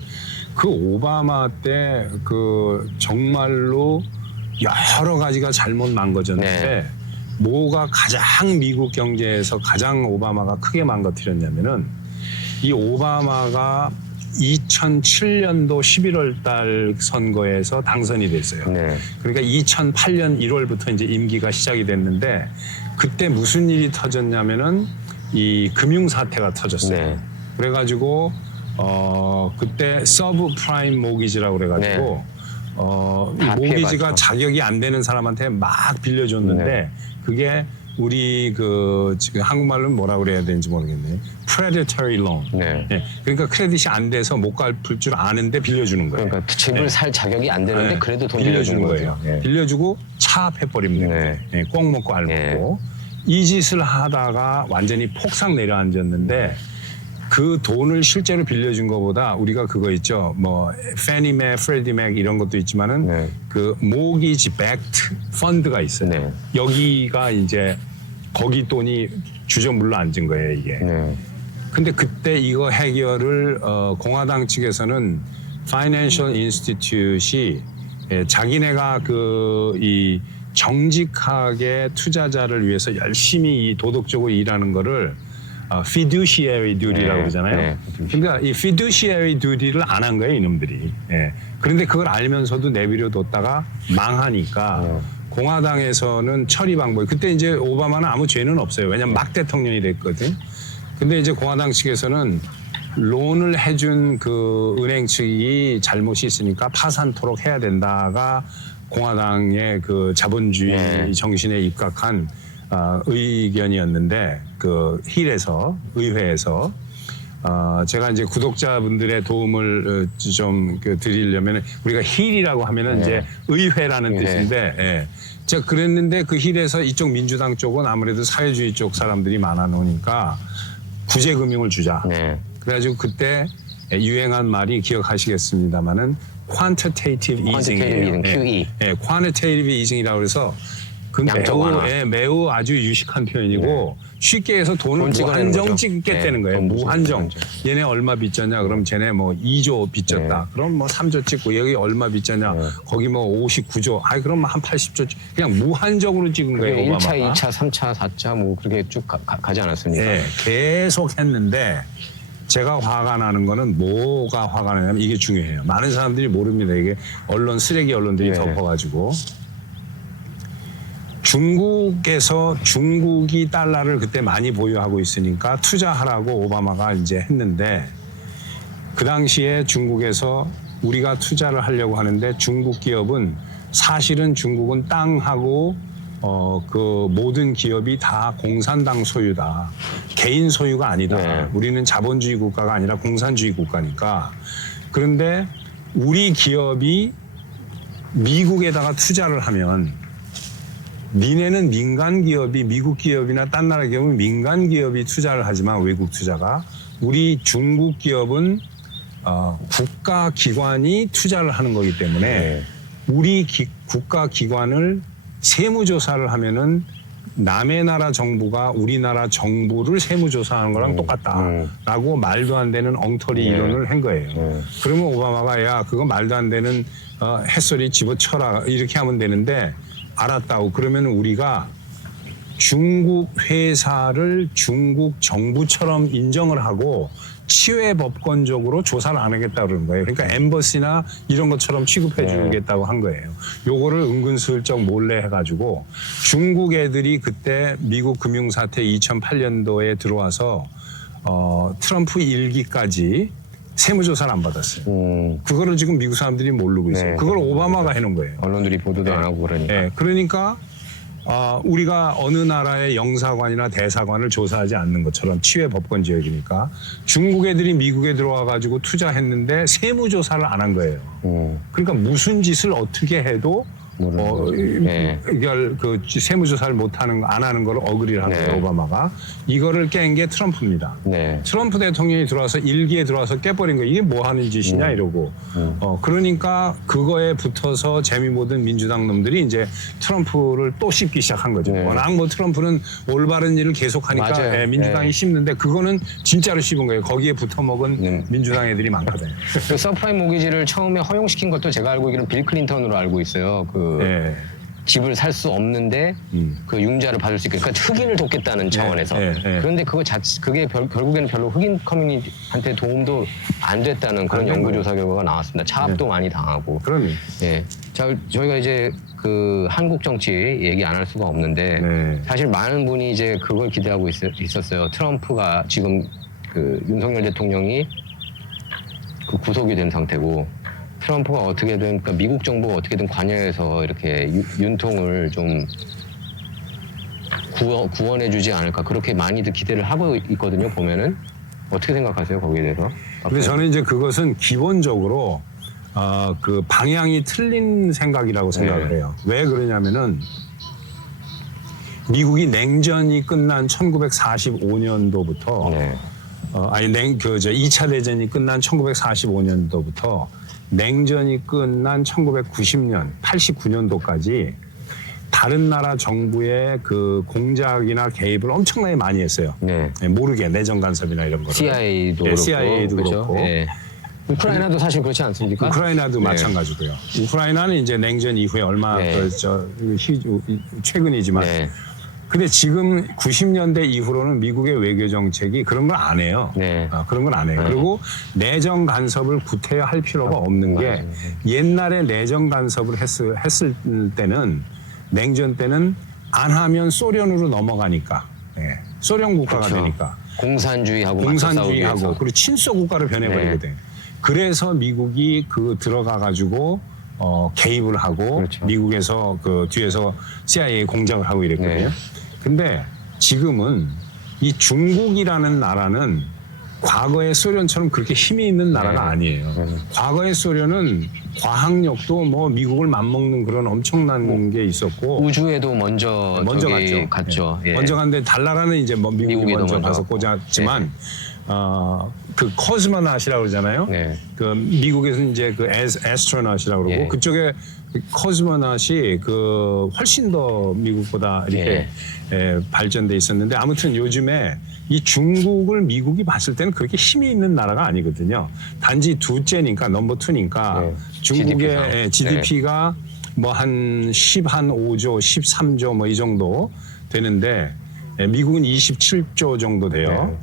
그 오바마 때 정말로 여러 가지가 잘못 망가졌는데 뭐가 가장 미국 경제에서 가장 오바마가 크게 망가뜨렸냐면은 이 오바마가 2007년도 11월 달 선거에서 당선이 됐어요. 네. 그러니까 2008년 1월부터 이제 임기가 시작이 됐는데 그때 무슨 일이 터졌냐면은 이 금융 사태가 터졌어요. 네. 그래가지고 그때 서브 프라임 모기지라고 그래가지고 이 다 모기지가 피해봤죠. 자격이 안 되는 사람한테 막 빌려줬는데 네. 그게 우리 지금 한국말로는 뭐라고 그래야 되는지 모르겠네요. predatory loan. 네. 네. 그러니까 크레딧이 안 돼서 못 갚을 줄 아는데 빌려주는 거예요. 그러니까 집을 살 자격이 안 되는데 네. 그래도 돈 빌려주는 거예요. 네. 빌려주고 차압해버리면 되는 거예요. 네. 꼭 먹고 알 먹고. 이 짓을 하다가 완전히 폭삭 내려앉았는데 그 돈을 실제로 빌려준 것보다 우리가 그거 있죠. 뭐 페니맥, 프레디맥 이런 것도 있지만은 네. 그 모기지 백트 펀드가 있어요. 네. 여기가 이제 거기 돈이 주저물러 앉은 거예요, 이게. 네. 근데 그때 이거 해결을 공화당 측에서는 Financial Institute이 자기네가 이 정직하게 투자자를 위해서 열심히 이 도덕적으로 일하는 거를 fiduciary duty라고 네, 그러잖아요. 네. 그러니까 이 fiduciary duty를 안 한 거예요, 이놈들이. 예. 그런데 그걸 알면서도 내버려 뒀다가 망하니까 공화당에서는 처리 방법이 그때 이제 오바마는 아무 죄는 없어요. 왜냐면 막 대통령이 됐거든. 근데 이제 공화당 측에서는 론을 해준 그 은행 측이 잘못이 있으니까 파산토록 해야 된다가 공화당의 그 자본주의 정신에 입각한 의견이었는데 그 의회에서 제가 이제 구독자분들의 도움을 좀 드리려면 우리가 힐이라고 하면은 이제 의회라는 뜻인데 제가 그랬는데 그 힐에서 이쪽 민주당 쪽은 아무래도 사회주의 쪽 사람들이 많아 놓으니까 구제금융을 주자. 네. 그래가지고 그때 유행한 말이 기억하시겠습니다마는 quantitative easing이에요. QE. quantitative easing이라고 해서 그 양적 완화. 매우 아주 유식한 표현이고 쉽게 해서 돈을 돈 찍어내는 무한정 거죠. 찍겠다는 거예요. 돈 무한정. 무한정. 얘네 얼마 빚졌냐? 그럼 쟤네 뭐 2조 빚졌다. 그럼 뭐 3조 찍고 여기 얼마 빚졌냐? 거기 뭐 59조. 아이 그럼 한 80조. 그냥 무한정으로 찍은 거예요. 1차, 오바마가. 2차, 3차, 4차 뭐 그렇게 쭉 가지 않았습니까? 네, 계속 했는데 제가 화가 나는 거는 뭐가 화가 나냐면 이게 중요해요. 많은 사람들이 모릅니다. 이게 쓰레기 언론들이 덮어가지고 중국이 달러를 그때 많이 보유하고 있으니까 투자하라고 오바마가 이제 했는데 그 당시에 중국에서 우리가 투자를 하려고 하는데 중국 기업은 사실은 중국은 땅하고 그 모든 기업이 다 공산당 소유다. 개인 소유가 아니다. 네. 우리는 자본주의 국가가 아니라 공산주의 국가니까. 그런데 우리 기업이 미국에다가 투자를 하면 니네는 민간 기업이 미국 기업이나 딴 나라 기업은 민간 기업이 투자를 하지만 외국 투자가 우리 중국 기업은 국가 기관이 투자를 하는 거기 때문에 우리 국가 기관을 세무조사를 하면은 남의 나라 정부가 우리나라 정부를 세무조사하는 거랑 똑같다라고 말도 안 되는 엉터리 이론을 한 거예요. 그러면 오바마가 야 그거 말도 안 되는 햇소리 집어쳐라 이렇게 하면 되는데 알았다고 그러면 우리가 중국 회사를 중국 정부처럼 인정을 하고 치외 법권적으로 조사를 안 하겠다고 그러는 거예요. 그러니까 엠버시나 이런 것처럼 취급해 주겠다고 한 거예요. 요거를 은근슬쩍 몰래 해가지고 중국 애들이 그때 미국 금융사태 2008년도에 들어와서 트럼프 1기까지 세무조사를 안 받았어요. 그거를 지금 미국 사람들이 모르고 있어요. 그걸 오바마가 해놓은 거예요. 언론들이 보도도 안 하고 그러니까. 네, 그러니까 우리가 어느 나라의 영사관이나 대사관을 조사하지 않는 것처럼 치외 법권 지역이니까 중국 애들이 미국에 들어와 가지고 투자했는데 세무조사를 안 한 거예요. 그러니까 무슨 짓을 어떻게 해도 이걸 그 세무조사를 안 하는 걸 어그리를 하는 거예요. 오바마가 이거를 깬 게 트럼프입니다. 트럼프 대통령이 들어와서 1기에 들어와서 깨버린 거예요. 이게 뭐 하는 짓이냐 이러고 그러니까 그거에 붙어서 재미 보던 민주당 놈들이 이제 트럼프를 또 씹기 시작한 거죠. 워낙 뭐 트럼프는 올바른 일을 계속하니까 민주당이 씹는데 그거는 진짜로 씹은 거예요. 거기에 붙어먹은 민주당 애들이 많거든요. 그 서프라임 모기지를 처음에 허용시킨 것도 제가 알고 있기로는 빌 클린턴으로 알고 있어요. 집을 살 수 없는데 그 융자를 받을 수 있게 그러니까 흑인을 돕겠다는 차원에서 그런데 그게 결국에는 별로 흑인 커뮤니티한테 도움도 안 됐다는 그런 연구조사 결과가 나왔습니다. 차압도 많이 당하고. 그러니. 예. 자, 저희가 이제 그 한국 정치 얘기 안 할 수가 없는데 사실 많은 분이 이제 그걸 기대하고 있었어요. 트럼프가 지금 그 윤석열 대통령이 그 구속이 된 상태고 트럼프가 어떻게든 그러니까 미국 정부가 어떻게든 관여해서 이렇게 윤통을 좀 구원해주지 않을까 그렇게 많이들 기대를 하고 있거든요. 보면은 어떻게 생각하세요 거기에 대해서? 근데 저는 이제 그것은 기본적으로 그 방향이 틀린 생각이라고 생각을 해요. 왜 그러냐면은 미국이 냉전이 끝난 1945년도부터 아니 2차 대전이 끝난 1945년도부터 냉전이 끝난 1990년, 89년도까지 다른 나라 정부의 그 공작이나 개입을 엄청나게 많이 했어요. 모르게 내정 간섭이나 이런 거를. CIA도 그렇고. CIA도 그렇죠? 그렇고. 우크라이나도 사실 그렇지 않습니까? 우크라이나도 마찬가지고요. 우크라이나는 이제 냉전 이후에 얼마 최근이지만. 근데 지금 90년대 이후로는 미국의 외교 정책이 그런 걸 안 해요. 그런 건 안 해요. 그리고 내정 간섭을 구태여 할 필요가 없는 게 옛날에 내정 간섭을 했을 때는 냉전 때는 안 하면 소련으로 넘어가니까 소련 국가가 되니까 공산주의하고 그리고 친소 국가로 변해버리거든요. 그래서 미국이 들어가 가지고 개입을 하고 미국에서 그 뒤에서 CIA 공작을 하고 이랬거든요. 근데 지금은 이 중국이라는 나라는 과거의 소련처럼 그렇게 힘이 있는 나라가 아니에요. 과거의 소련은 과학력도 뭐 미국을 맞먹는 그런 엄청난 게 있었고 우주에도 먼저 갔죠. 먼저 갔는데 달나라는 이제 뭐 미국이 먼저 가서 꽂았지만 그 코스모나ut이라고 그러잖아요. 그 미국에서는 이제 그 에스트로나ut이라고 그러고 그쪽에 코스모나ut이 그 훨씬 더 미국보다 이렇게 발전돼 있었는데 아무튼 요즘에 이 중국을 미국이 봤을 때는 그렇게 힘이 있는 나라가 아니거든요. 단지 둘째니까 넘버 2니까 중국의 GDP가 뭐 한 15조, 13조 뭐 이 정도 되는데 미국은 27조 정도 돼요.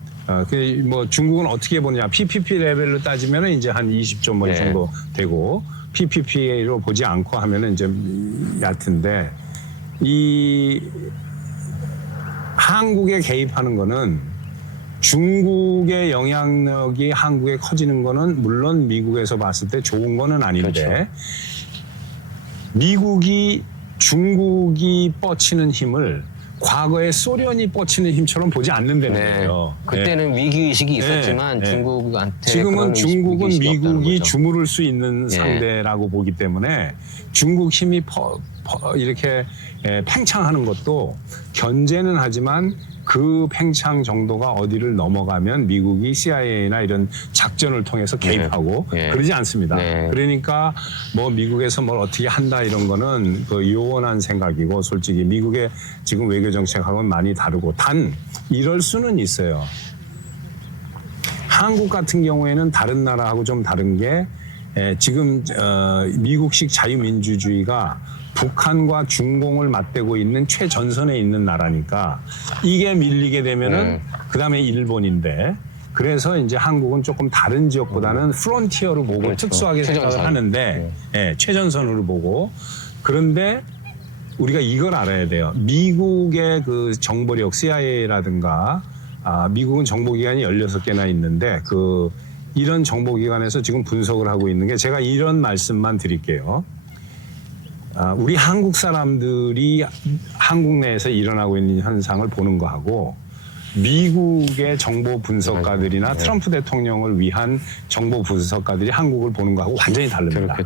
뭐 중국은 어떻게 보느냐 PPP 레벨로 따지면은 이제 한 20조 뭐 이 정도 되고 PPP로 보지 않고 하면은 이제 얕은데 이 한국에 개입하는 거는 중국의 영향력이 한국에 커지는 거는 물론 미국에서 봤을 때 좋은 거는 아닌데 미국이 중국이 뻗치는 힘을 과거에 소련이 뻗치는 힘처럼 보지 않는다는 거예요. 그때는 위기의식이 있었지만 중국한테 지금은 중국은 미국이 주무를 수 있는 상대라고 보기 때문에 중국 힘이 이렇게 팽창하는 것도 견제는 하지만 그 팽창 정도가 어디를 넘어가면 미국이 CIA나 이런 작전을 통해서 개입하고 그러지 않습니다. 그러니까 뭐 미국에서 뭘 어떻게 한다 이런 거는 그 요원한 생각이고 솔직히 미국의 지금 외교 정책하고는 많이 다르고 단 이럴 수는 있어요. 한국 같은 경우에는 다른 나라하고 좀 다른 게 지금 미국식 자유민주주의가 북한과 중공을 맞대고 있는 최전선에 있는 나라니까 이게 밀리게 되면은 그다음에 일본인데 그래서 이제 한국은 조금 다른 지역보다는 프론티어로 보고 특수하게 생각을 하는데 최전선으로 보고 그런데 우리가 이걸 알아야 돼요. 미국의 그 정보력 CIA라든가 미국은 정보기관이 16개나 있는데 이런 정보기관에서 지금 분석을 하고 있는 게 제가 이런 말씀만 드릴게요. 우리 한국 사람들이 한국 내에서 일어나고 있는 현상을 보는 거하고 미국의 정보 분석가들이나 트럼프 대통령을 위한 정보 분석가들이 한국을 보는 거하고 완전히 다릅니다.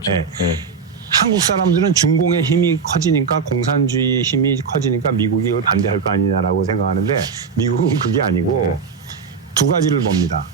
한국 사람들은 중공의 힘이 커지니까 공산주의 힘이 커지니까 미국이 이걸 반대할 거 아니냐라고 생각하는데 미국은 그게 아니고 두 가지를 봅니다.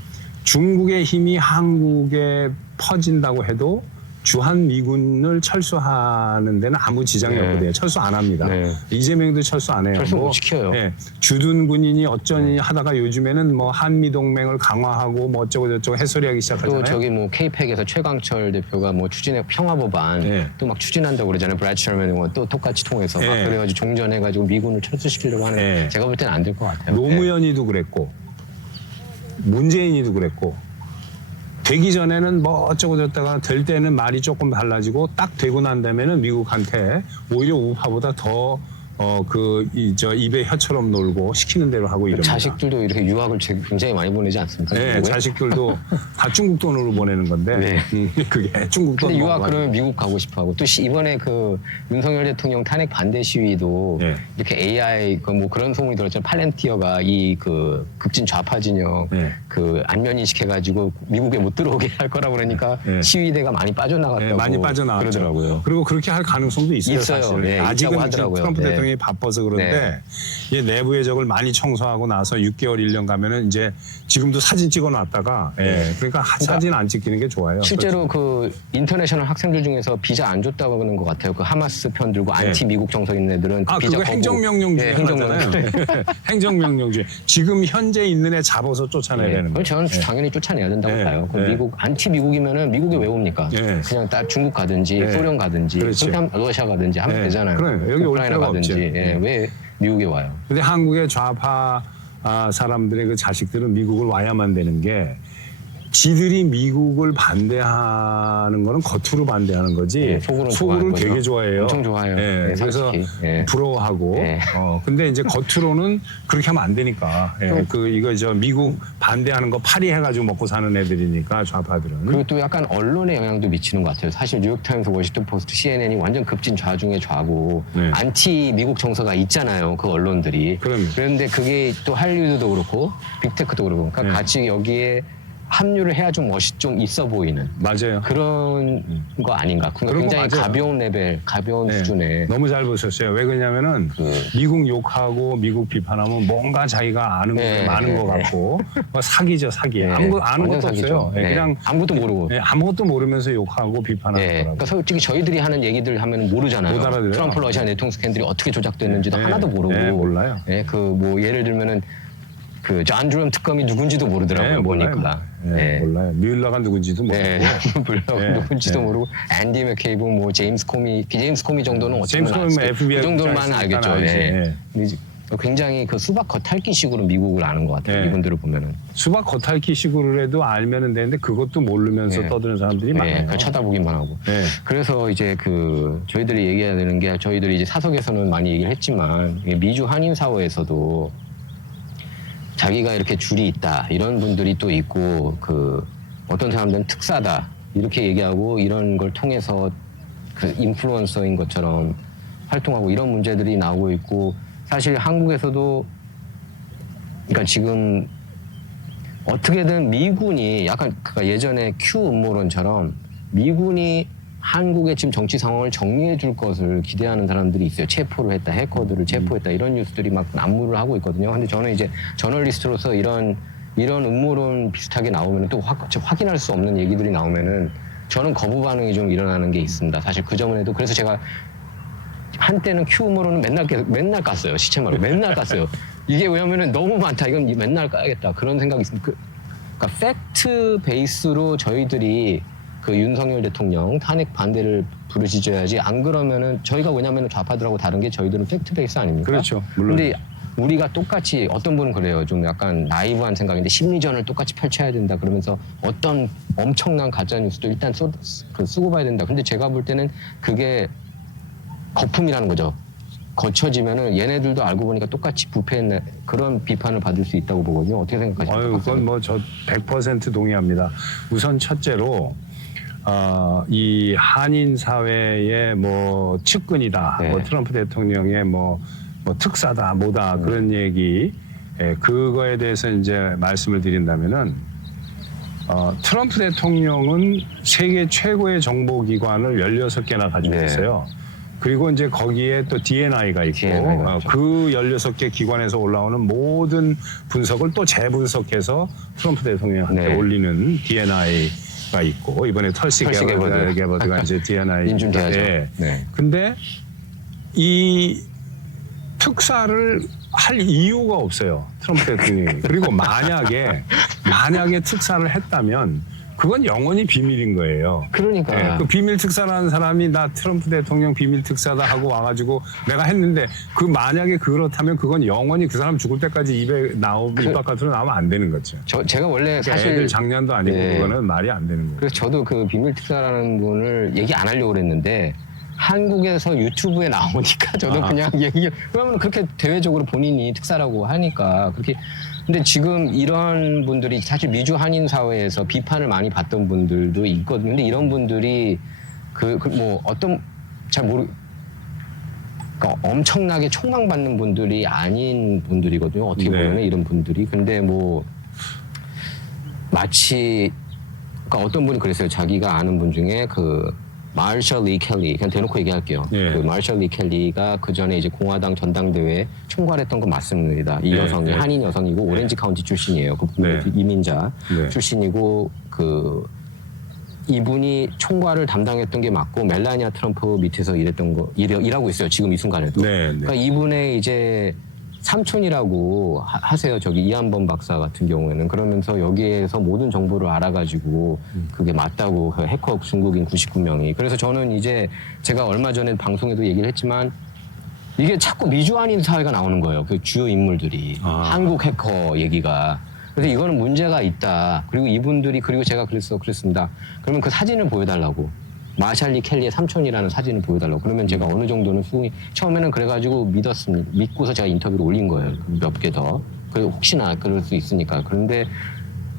중국의 힘이 한국에 퍼진다고 해도 주한 미군을 철수하는 데는 아무 지장이 네. 없거든요. 철수 안 합니다. 네. 이재명도 철수 안 해요. 철수 못 시켜요. 예, 주둔 군인이 어쩌니 하다가 요즘에는 뭐 한미 동맹을 강화하고 뭐 어쩌고 저쩌고 햇소리하기 시작하잖아요. 또 저기 뭐 케이팩에서 최강철 대표가 뭐 추진해 평화법안 네. 또 막 추진한다고 그러잖아요. 브래처맨 또 똑같이 통해서 막 네. 그래가지고 종전해가지고 미군을 철수시키려고 하는 네. 제가 볼 때는 안 될 것 같아요. 노무현이도 그랬고 문재인이도 그랬고 되기 전에는 뭐 어쩌고 저쩌다가 될 때는 말이 조금 달라지고 딱 되고 난 다음에는 미국한테 오히려 우파보다 더 입에 혀처럼 놀고 시키는 대로 하고 이럽니다. 자식들도 이렇게 유학을 굉장히 많이 보내지 않습니까? 네, 미국에? 자식들도 다 중국 돈으로 보내는 건데 네. 그게 중국 돈. 근데 유학 그러면 미국 가고 싶어하고 또 이번에 그 윤석열 대통령 탄핵 반대 시위도 네. 이렇게 AI 뭐 그런 소문이 들었잖아요. 팔렌티어가 이 그 극진 좌파 진영 네. 그 안면 인식해가지고 미국에 못 들어오게 할 거라 그러니까 네. 시위대가 많이 빠져나갔다고 네, 많이 빠져나왔죠. 그러더라고요. 그리고 그렇게 할 가능성도 있어요. 있어요. 사실. 네, 아직은 있다고 하더라고요. 트럼프 네. 대통령이 바빠서 그런데 이 내부의 적을 많이 청소하고 나서 6개월, 1년 가면은 이제 지금도 사진 찍어놨다가 그러니까 사진 안 찍히는 게 좋아요. 실제로 그 인터내셔널 학생들 중에서 비자 안 줬다고 하는 것 같아요. 그 하마스 편 들고 안티 미국 정서 있는 애들은 그 비자 그거 행정명령 중에 하나잖아요. 행정명령 중에 지금 현재 있는 애 잡아서 쫓아내야 되는 그걸 거예요. 저는 당연히 쫓아내야 된다고 네. 봐요. 그럼 네. 미국 안티 미국이면은 미국에 왜 옵니까? 네. 그냥 딱 중국 가든지 네. 소련 가든지 그렇지. 그냥 러시아 가든지 하면 네. 되잖아요. 그래요. 여기 올 우크라이나 필요가 가든지 없죠. 왜 미국에 와요? 근데 한국의 좌파 사람들의 그 자식들은 미국을 와야만 되는 게 지들이 미국을 반대하는 거는 겉으로 반대하는 거지 네, 속으로는 좋아하는 되게 거죠. 좋아해요. 엄청 좋아해요. 예, 네, 그래서 솔직히. 예. 부러워하고 네. 근데 이제 겉으로는 그렇게 하면 안 되니까 이거 미국 반대하는 거 파리해가지고 먹고 사는 애들이니까 좌파들은 그리고 또 약간 언론의 영향도 미치는 것 같아요. 사실 뉴욕타임스, 워싱턴 포스트, CNN이 완전 급진 좌중의 좌고 네. 안티 미국 정서가 있잖아요. 그 언론들이. 그럼요. 그런데 그게 또 할리우드도 그렇고 빅테크도 그렇고 그러니까 네. 같이 여기에 합류를 해야 좀 좀 있어 보이는 맞아요. 그런 거 아닌가. 그러니까 그런 거 굉장히 맞아요. 가벼운 레벨, 가벼운 네. 수준의 너무 잘 보셨어요. 왜 그러냐면은 미국 욕하고 미국 비판하면 뭔가 자기가 아는 게 많은 것 같고 사기죠, 사기. 네. 아는 완전 것도 사기죠. 없어요. 네. 그냥 아무것도 모르고. 아무것도 모르면서 욕하고 비판하더라고요. 그러니까 솔직히 저희들이 하는 얘기들 하면 모르잖아요. 못 알아들어요. 트럼프 러시아 내통 스캔들이 어떻게 조작됐는지도 네. 하나도 모르고. 네, 몰라요. 그 뭐 예를 들면은 그 존 드럼 특검이 누군지도 모르더라고요. 보니까. 몰라요. 뮬러가 누군지도 모르고. 물론 네. 누군지도 네. 모르고 앤디 맥케이브, 뭐 제임스 코미 정도는 제임스 코미 FBI 그 정도만 국장이니까 알겠죠. 알지. 네. 근데 이제 굉장히 그 수박 겉핥기식으로 미국을 아는 것 같아요. 네. 이분들을 보면은. 수박 겉핥기식으로 해도 알면은 되는데 그것도 모르면서 네. 떠드는 사람들이 많아요. 그냥 쳐다보기만 하고. 네. 그래서 이제 그 저희들이 얘기해야 되는 게 저희들이 이제 사석에서는 많이 얘기를 했지만 미주 한인 사회에서도 자기가 이렇게 줄이 있다 이런 분들이 또 있고 그 어떤 사람들은 특사다 이렇게 얘기하고 이런 걸 통해서 그 인플루언서인 것처럼 활동하고 이런 문제들이 나오고 있고 사실 한국에서도 그러니까 지금 어떻게든 미군이 약간 그러니까 예전에 큐 음모론처럼 미군이 한국의 지금 정치 상황을 정리해 줄 것을 기대하는 사람들이 있어요. 체포를 했다, 해커들을 체포했다 이런 뉴스들이 막 난무를 하고 있거든요. 근데 저는 이제 저널리스트로서 이런 음모론 비슷하게 나오면 또 확인할 수 없는 얘기들이 나오면은 저는 거부 반응이 좀 일어나는 게 있습니다. 사실 그 전에도 그래서 제가 한때는 큐 음모론은 맨날 깠어요. 시체말로 맨날 깠어요. 이게 왜냐면은 너무 많다. 이건 맨날 까야겠다. 그런 생각이 있습니다. 그러니까 팩트 베이스로 저희들이 그 윤석열 대통령 탄핵 반대를 부르짖어야지 안 그러면은 저희가 왜냐면은 좌파들하고 다른 게 저희들은 팩트 베이스 아닙니까? 그렇죠. 물론. 근데 우리가 똑같이 어떤 분은 그래요. 좀 약간 나이브한 생각인데 심리전을 똑같이 펼쳐야 된다 그러면서 어떤 엄청난 가짜 뉴스도 일단 쓰고 봐야 된다. 근데 제가 볼 때는 그게 거품이라는 거죠. 거쳐지면은 얘네들도 알고 보니까 똑같이 부패했네 그런 비판을 받을 수 있다고 보거든요. 어떻게 생각하십니까? 그건 뭐 저 100% 동의합니다. 우선 첫째로 이 한인 사회의 뭐 측근이다, 네. 뭐 트럼프 대통령의 뭐 특사다, 뭐다 그런 얘기, 그거에 대해서 이제 말씀을 드린다면은 트럼프 대통령은 세계 최고의 정보기관을 16개나 가지고 네. 있어요. 그리고 이제 거기에 또 DNI가 있고 DNI 가 그 16개 기관에서 올라오는 모든 분석을 또 재분석해서 트럼프 대통령한테 네. 올리는 DNI가 게버드가 있고 이번에 털시 털시 게버드가 이제 D&I 인준돼야죠. 네. 근데 이 특사를 할 이유가 없어요. 트럼프 대통령이. 그리고 만약에 특사를 했다면 그건 영원히 비밀인 거예요. 그러니까. 그 비밀 특사라는 사람이 나 트럼프 대통령 비밀 특사다 하고 와가지고 내가 했는데 그 만약에 그렇다면 그건 영원히 그 사람 죽을 때까지 입 바깥으로 나오면 안 되는 거죠. 제가 원래 사실 애들 장년도 아니고 네. 그거는 말이 안 되는 거예요. 그래서 저도 그 비밀 특사라는 분을 얘기 안 하려고 그랬는데 한국에서 유튜브에 나오니까 저도 그냥 왜냐면 그렇게 대외적으로 본인이 특사라고 하니까 그렇게. 근데 지금 이런 분들이 사실 미주 한인 사회에서 비판을 많이 받던 분들도 있거든요. 근데 이런 분들이 뭐 어떤 그러니까 엄청나게 총망받는 분들이 아닌 분들이거든요. 어떻게 네. 보면 이런 분들이. 근데 뭐 마치 그러니까 어떤 분이 그랬어요. 자기가 아는 분 중에 그 마셜 리 켈리, 그냥 대놓고 얘기할게요. 예. 그 마셜 리 켈리가 그 전에 이제 공화당 전당대회 총괄했던 거 맞습니다. 이 네, 여성이 네. 한인 여성이고 오렌지 카운티 출신이에요. 그 네. 이민자 네. 출신이고 그 이분이 총괄을 담당했던 게 맞고 멜라니아 트럼프 밑에서 일하고 있어요. 지금 이 순간에도. 네, 네. 그러니까 이분의 이제 삼촌이라고 하세요. 저기 이한범 박사 같은 경우에는. 그러면서 여기에서 모든 정보를 알아가지고 그게 맞다고 그 해커 중국인 99명이. 그래서 저는 이제 제가 얼마 전에 방송에도 얘기를 했지만 이게 자꾸 미주한인 사회가 나오는 거예요. 그 주요 인물들이. 한국 해커 얘기가. 그래서 이거는 문제가 있다. 그리고 이분들이 그리고 제가 그랬습니다. 그러면 그 사진을 보여달라고. 마샬리 켈리의 삼촌이라는 사진을 보여달라고. 그러면 제가 어느 정도는 수긍이 처음에는 그래가지고 믿고서 제가 인터뷰를 올린 거예요. 몇 개 더. 그리고 혹시나 그럴 수 있으니까. 그런데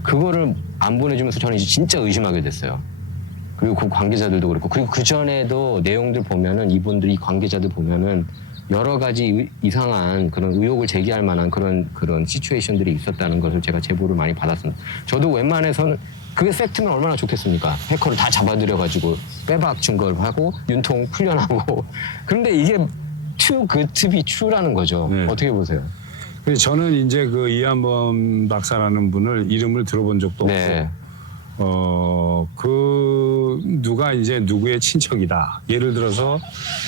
그거를 안 보내주면서 저는 이제 진짜 의심하게 됐어요. 그리고 그 관계자들도 그렇고. 그리고 그 전에도 내용들 보면은 이분들이 관계자들 보면은 여러 가지 이상한 그런 의혹을 제기할 만한 그런 시츄에이션들이 있었다는 것을 제가 제보를 많이 받았습니다. 저도 웬만해서는 그게 팩트면 얼마나 좋겠습니까? 해커를 다 잡아들여가지고 빼박 증거를 하고 윤통 풀려나고. 그런데 이게 too good to be true라는 거죠. 네. 어떻게 보세요? 그래서 저는 이제 그 이한범 박사라는 분을 이름을 들어본 적도 네. 없고, 누가 이제 누구의 친척이다. 예를 들어서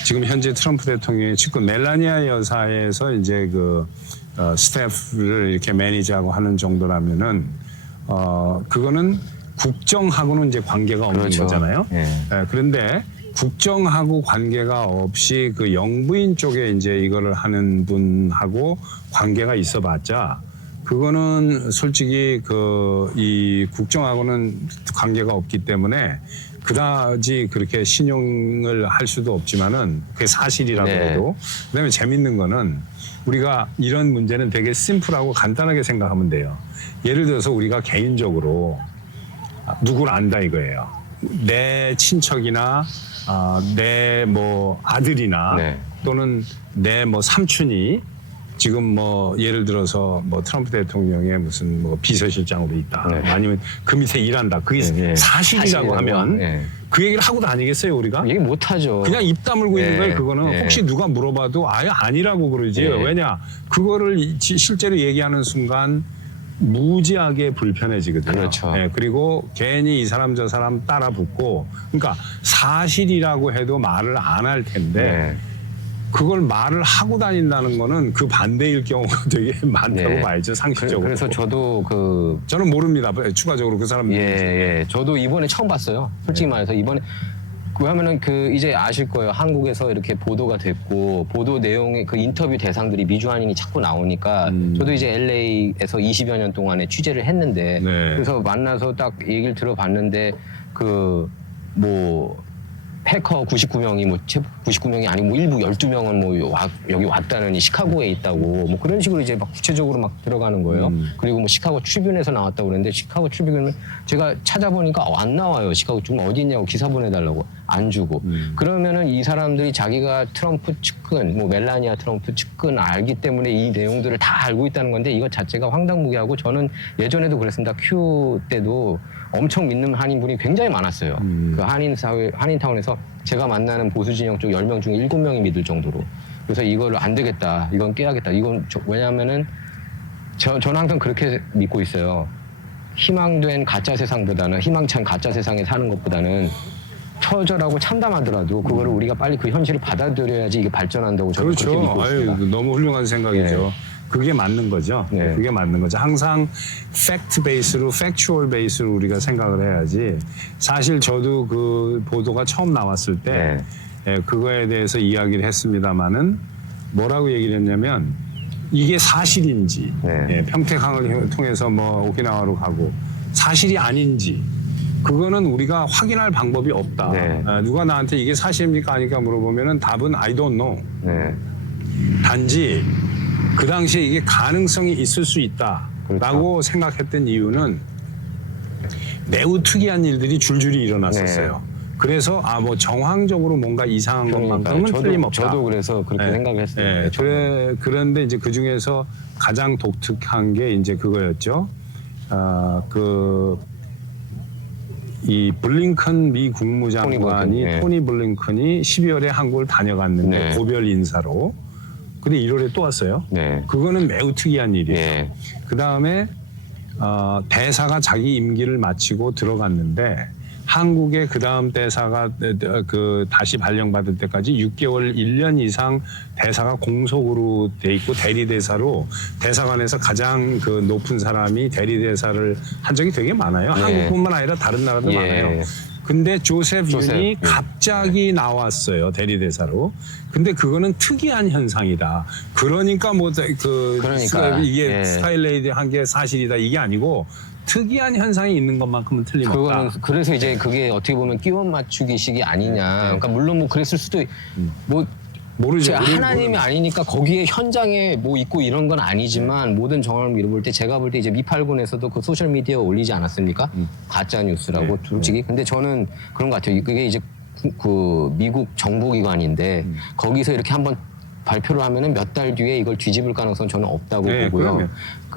지금 현재 트럼프 대통령의 측근 멜라니아 여사에서 이제 스태프를 이렇게 매니저하고 하는 정도라면은, 그거는 국정하고는 이제 관계가 없는 그렇죠. 거잖아요. 예. 그런데 국정하고 관계가 없이 그 영부인 쪽에 이제 이거를 하는 분하고 관계가 있어봤자 그거는 솔직히 이 국정하고는 관계가 없기 때문에 그다지 그렇게 신용을 할 수도 없지만은 그게 사실이라고 네. 해도. 그다음에 재밌는 거는 우리가 이런 문제는 되게 심플하고 간단하게 생각하면 돼요. 예를 들어서 우리가 개인적으로 누구를 안다 이거예요. 내 친척이나 내 뭐 아들이나 네. 또는 내 뭐 삼촌이 지금 뭐 예를 들어서 뭐 트럼프 대통령의 무슨 뭐 비서실장으로 있다. 네. 아니면 그 밑에 일한다. 그게 네. 사실이라고 하면 네. 그 얘기를 하고 다니겠어요 우리가? 얘기 못하죠. 그냥 입 다물고 있는 네. 거예요. 그거는 네. 혹시 누가 물어봐도 아예 아니라고 그러지. 네. 왜냐? 그거를 실제로 얘기하는 순간 무지하게 불편해지거든요. 그렇죠. 네, 그리고 괜히 이 사람 저 사람 따라 붙고, 그러니까 사실이라고 해도 말을 안 할 텐데 네. 그걸 말을 하고 다닌다는 거는 그 반대일 경우가 되게 많다고 네. 봐야죠, 상식적으로. 그래서 저도 저는 모릅니다. 추가적으로 그 사람 예. 저도 이번에 처음 봤어요. 솔직히 말해서 이번에 왜냐면은 이제 아실 거예요. 한국에서 이렇게 보도가 됐고 보도 내용의 그 인터뷰 대상들이 미주한인이 자꾸 나오니까 저도 이제 LA에서 20여 년 동안에 취재를 했는데 네. 그래서 만나서 딱 얘기를 들어봤는데 해커 99명이 99명이 아니고 일부 12명은 여기 왔다는 시카고에 있다고 그런 식으로 이제 막 구체적으로 막 들어가는 거예요. 그리고 시카고 트리뷴에서 나왔다고 그랬는데 시카고 트리뷴은 제가 찾아보니까 안 나와요. 시카고 좀 어디 있냐고 기사 보내달라고 안 주고. 그러면은 이 사람들이 자기가 트럼프 측근, 멜라니아 트럼프 측근 알기 때문에 이 내용들을 다 알고 있다는 건데 이것 자체가 황당무계하고 저는 예전에도 그랬습니다. 큐 때도 엄청 믿는 한인분이 굉장히 많았어요. 그 한인타운에서 제가 만나는 보수진영 쪽 10명 중에 7명이 믿을 정도로. 그래서 이거를 안 되겠다. 이건 깨야겠다. 왜냐하면은 저는 항상 그렇게 믿고 있어요. 희망된 가짜 세상보다는 희망찬 가짜 세상에 사는 것보다는 처절하고 참담하더라도 그거를 우리가 빨리 그 현실을 받아들여야지 이게 발전한다고 저는 그렇게 그렇죠. 믿고 있습니다. 아유, 너무 훌륭한 생각이죠. 네. 그게 맞는 거죠. 네. 그게 맞는 거죠. 항상 팩트 베이스로, 팩추얼 베이스로 우리가 생각을 해야지. 사실 저도 그 보도가 처음 나왔을 때 그거에 대해서 이야기를 했습니다마는 뭐라고 얘기를 했냐면 이게 사실인지 평택항을 통해서 뭐 오키나와로 가고 사실이 아닌지 그거는 우리가 확인할 방법이 없다. 누가 나한테 이게 사실입니까 아니까 물어보면은 답은 I don't know. 단지 그 당시에 이게 가능성이 있을 수 있다라고 생각했던 이유는 매우 특이한 일들이 줄줄이 일어났었어요. 그래서 뭐 정황적으로 뭔가 이상한 것만큼은 틀림없다. 저도 그래서 그렇게 생각을 했어요. 그런데 이제 그 중에서 가장 독특한 게 이제 그거였죠. 이 블링컨 미 국무장관이 토니 블링컨이 12월에 한국을 다녀갔는데 고별 인사로. 근데 1월에 또 왔어요. 그거는 매우 특이한 일이에요. 그 다음에 대사가 자기 임기를 마치고 들어갔는데 한국의 그 다음 대사가 다시 발령받을 때까지 6개월 1년 이상 대사가 공석으로 돼 있고 대리대사로 대사관에서 가장 그 높은 사람이 대리대사를 한 적이 되게 많아요. 한국뿐만 아니라 다른 나라도 많아요. 근데 조셉 윤이 갑자기 나왔어요. 대리대사로. 근데 그거는 특이한 현상이다. 그러니까 이게 스카이레이드 한 게 사실이다 이게 아니고 특이한 현상이 있는 것만큼은 틀림없다. 그래서 이제 그게 어떻게 보면 끼워 맞추기식이 아니냐. 그러니까 물론 뭐 그랬을 수도 모르죠. 하나님이 아니니까 거기에 현장에 뭐 있고 이런 건 아니지만 모든 정황을 밀어볼 때 제가 볼 때 이제 미팔군에서도 그 소셜 미디어에 올리지 않았습니까? 가짜 뉴스라고 솔직히. 근데 저는 그런 것 같아요. 그게 이제 그 미국 정보기관인데 거기서 이렇게 한번 발표를 하면은 몇 달 뒤에 이걸 뒤집을 가능성은 저는 없다고 보고요.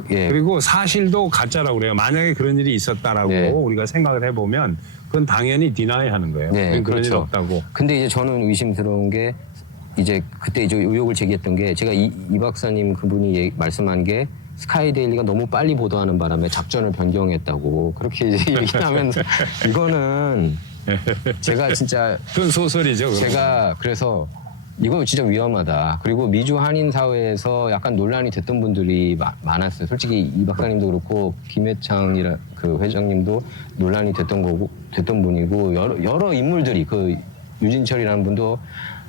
그리고 사실도 가짜라고 그래요. 만약에 그런 일이 있었다라고 우리가 생각을 해보면 그건 당연히 디나이 하는 거예요. 그런 일 없다고. 근데 이제 저는 의심스러운 게 이제 그때 이제 의혹을 제기했던 게 제가 이 박사님 그분이 말씀한 게 스카이데일리가 너무 빨리 보도하는 바람에 작전을 변경했다고 그렇게 이제 얘기하면서 이거는 제가 진짜 그건 소설이죠. 그건. 제가 그래서 이거 진짜 위험하다. 그리고 미주 한인 사회에서 약간 논란이 됐던 분들이 많았어요. 솔직히 이 박사님도 그렇고 김회창이라 그 회장님도 논란이 됐던 분이고 여러 인물들이 그 유진철이라는 분도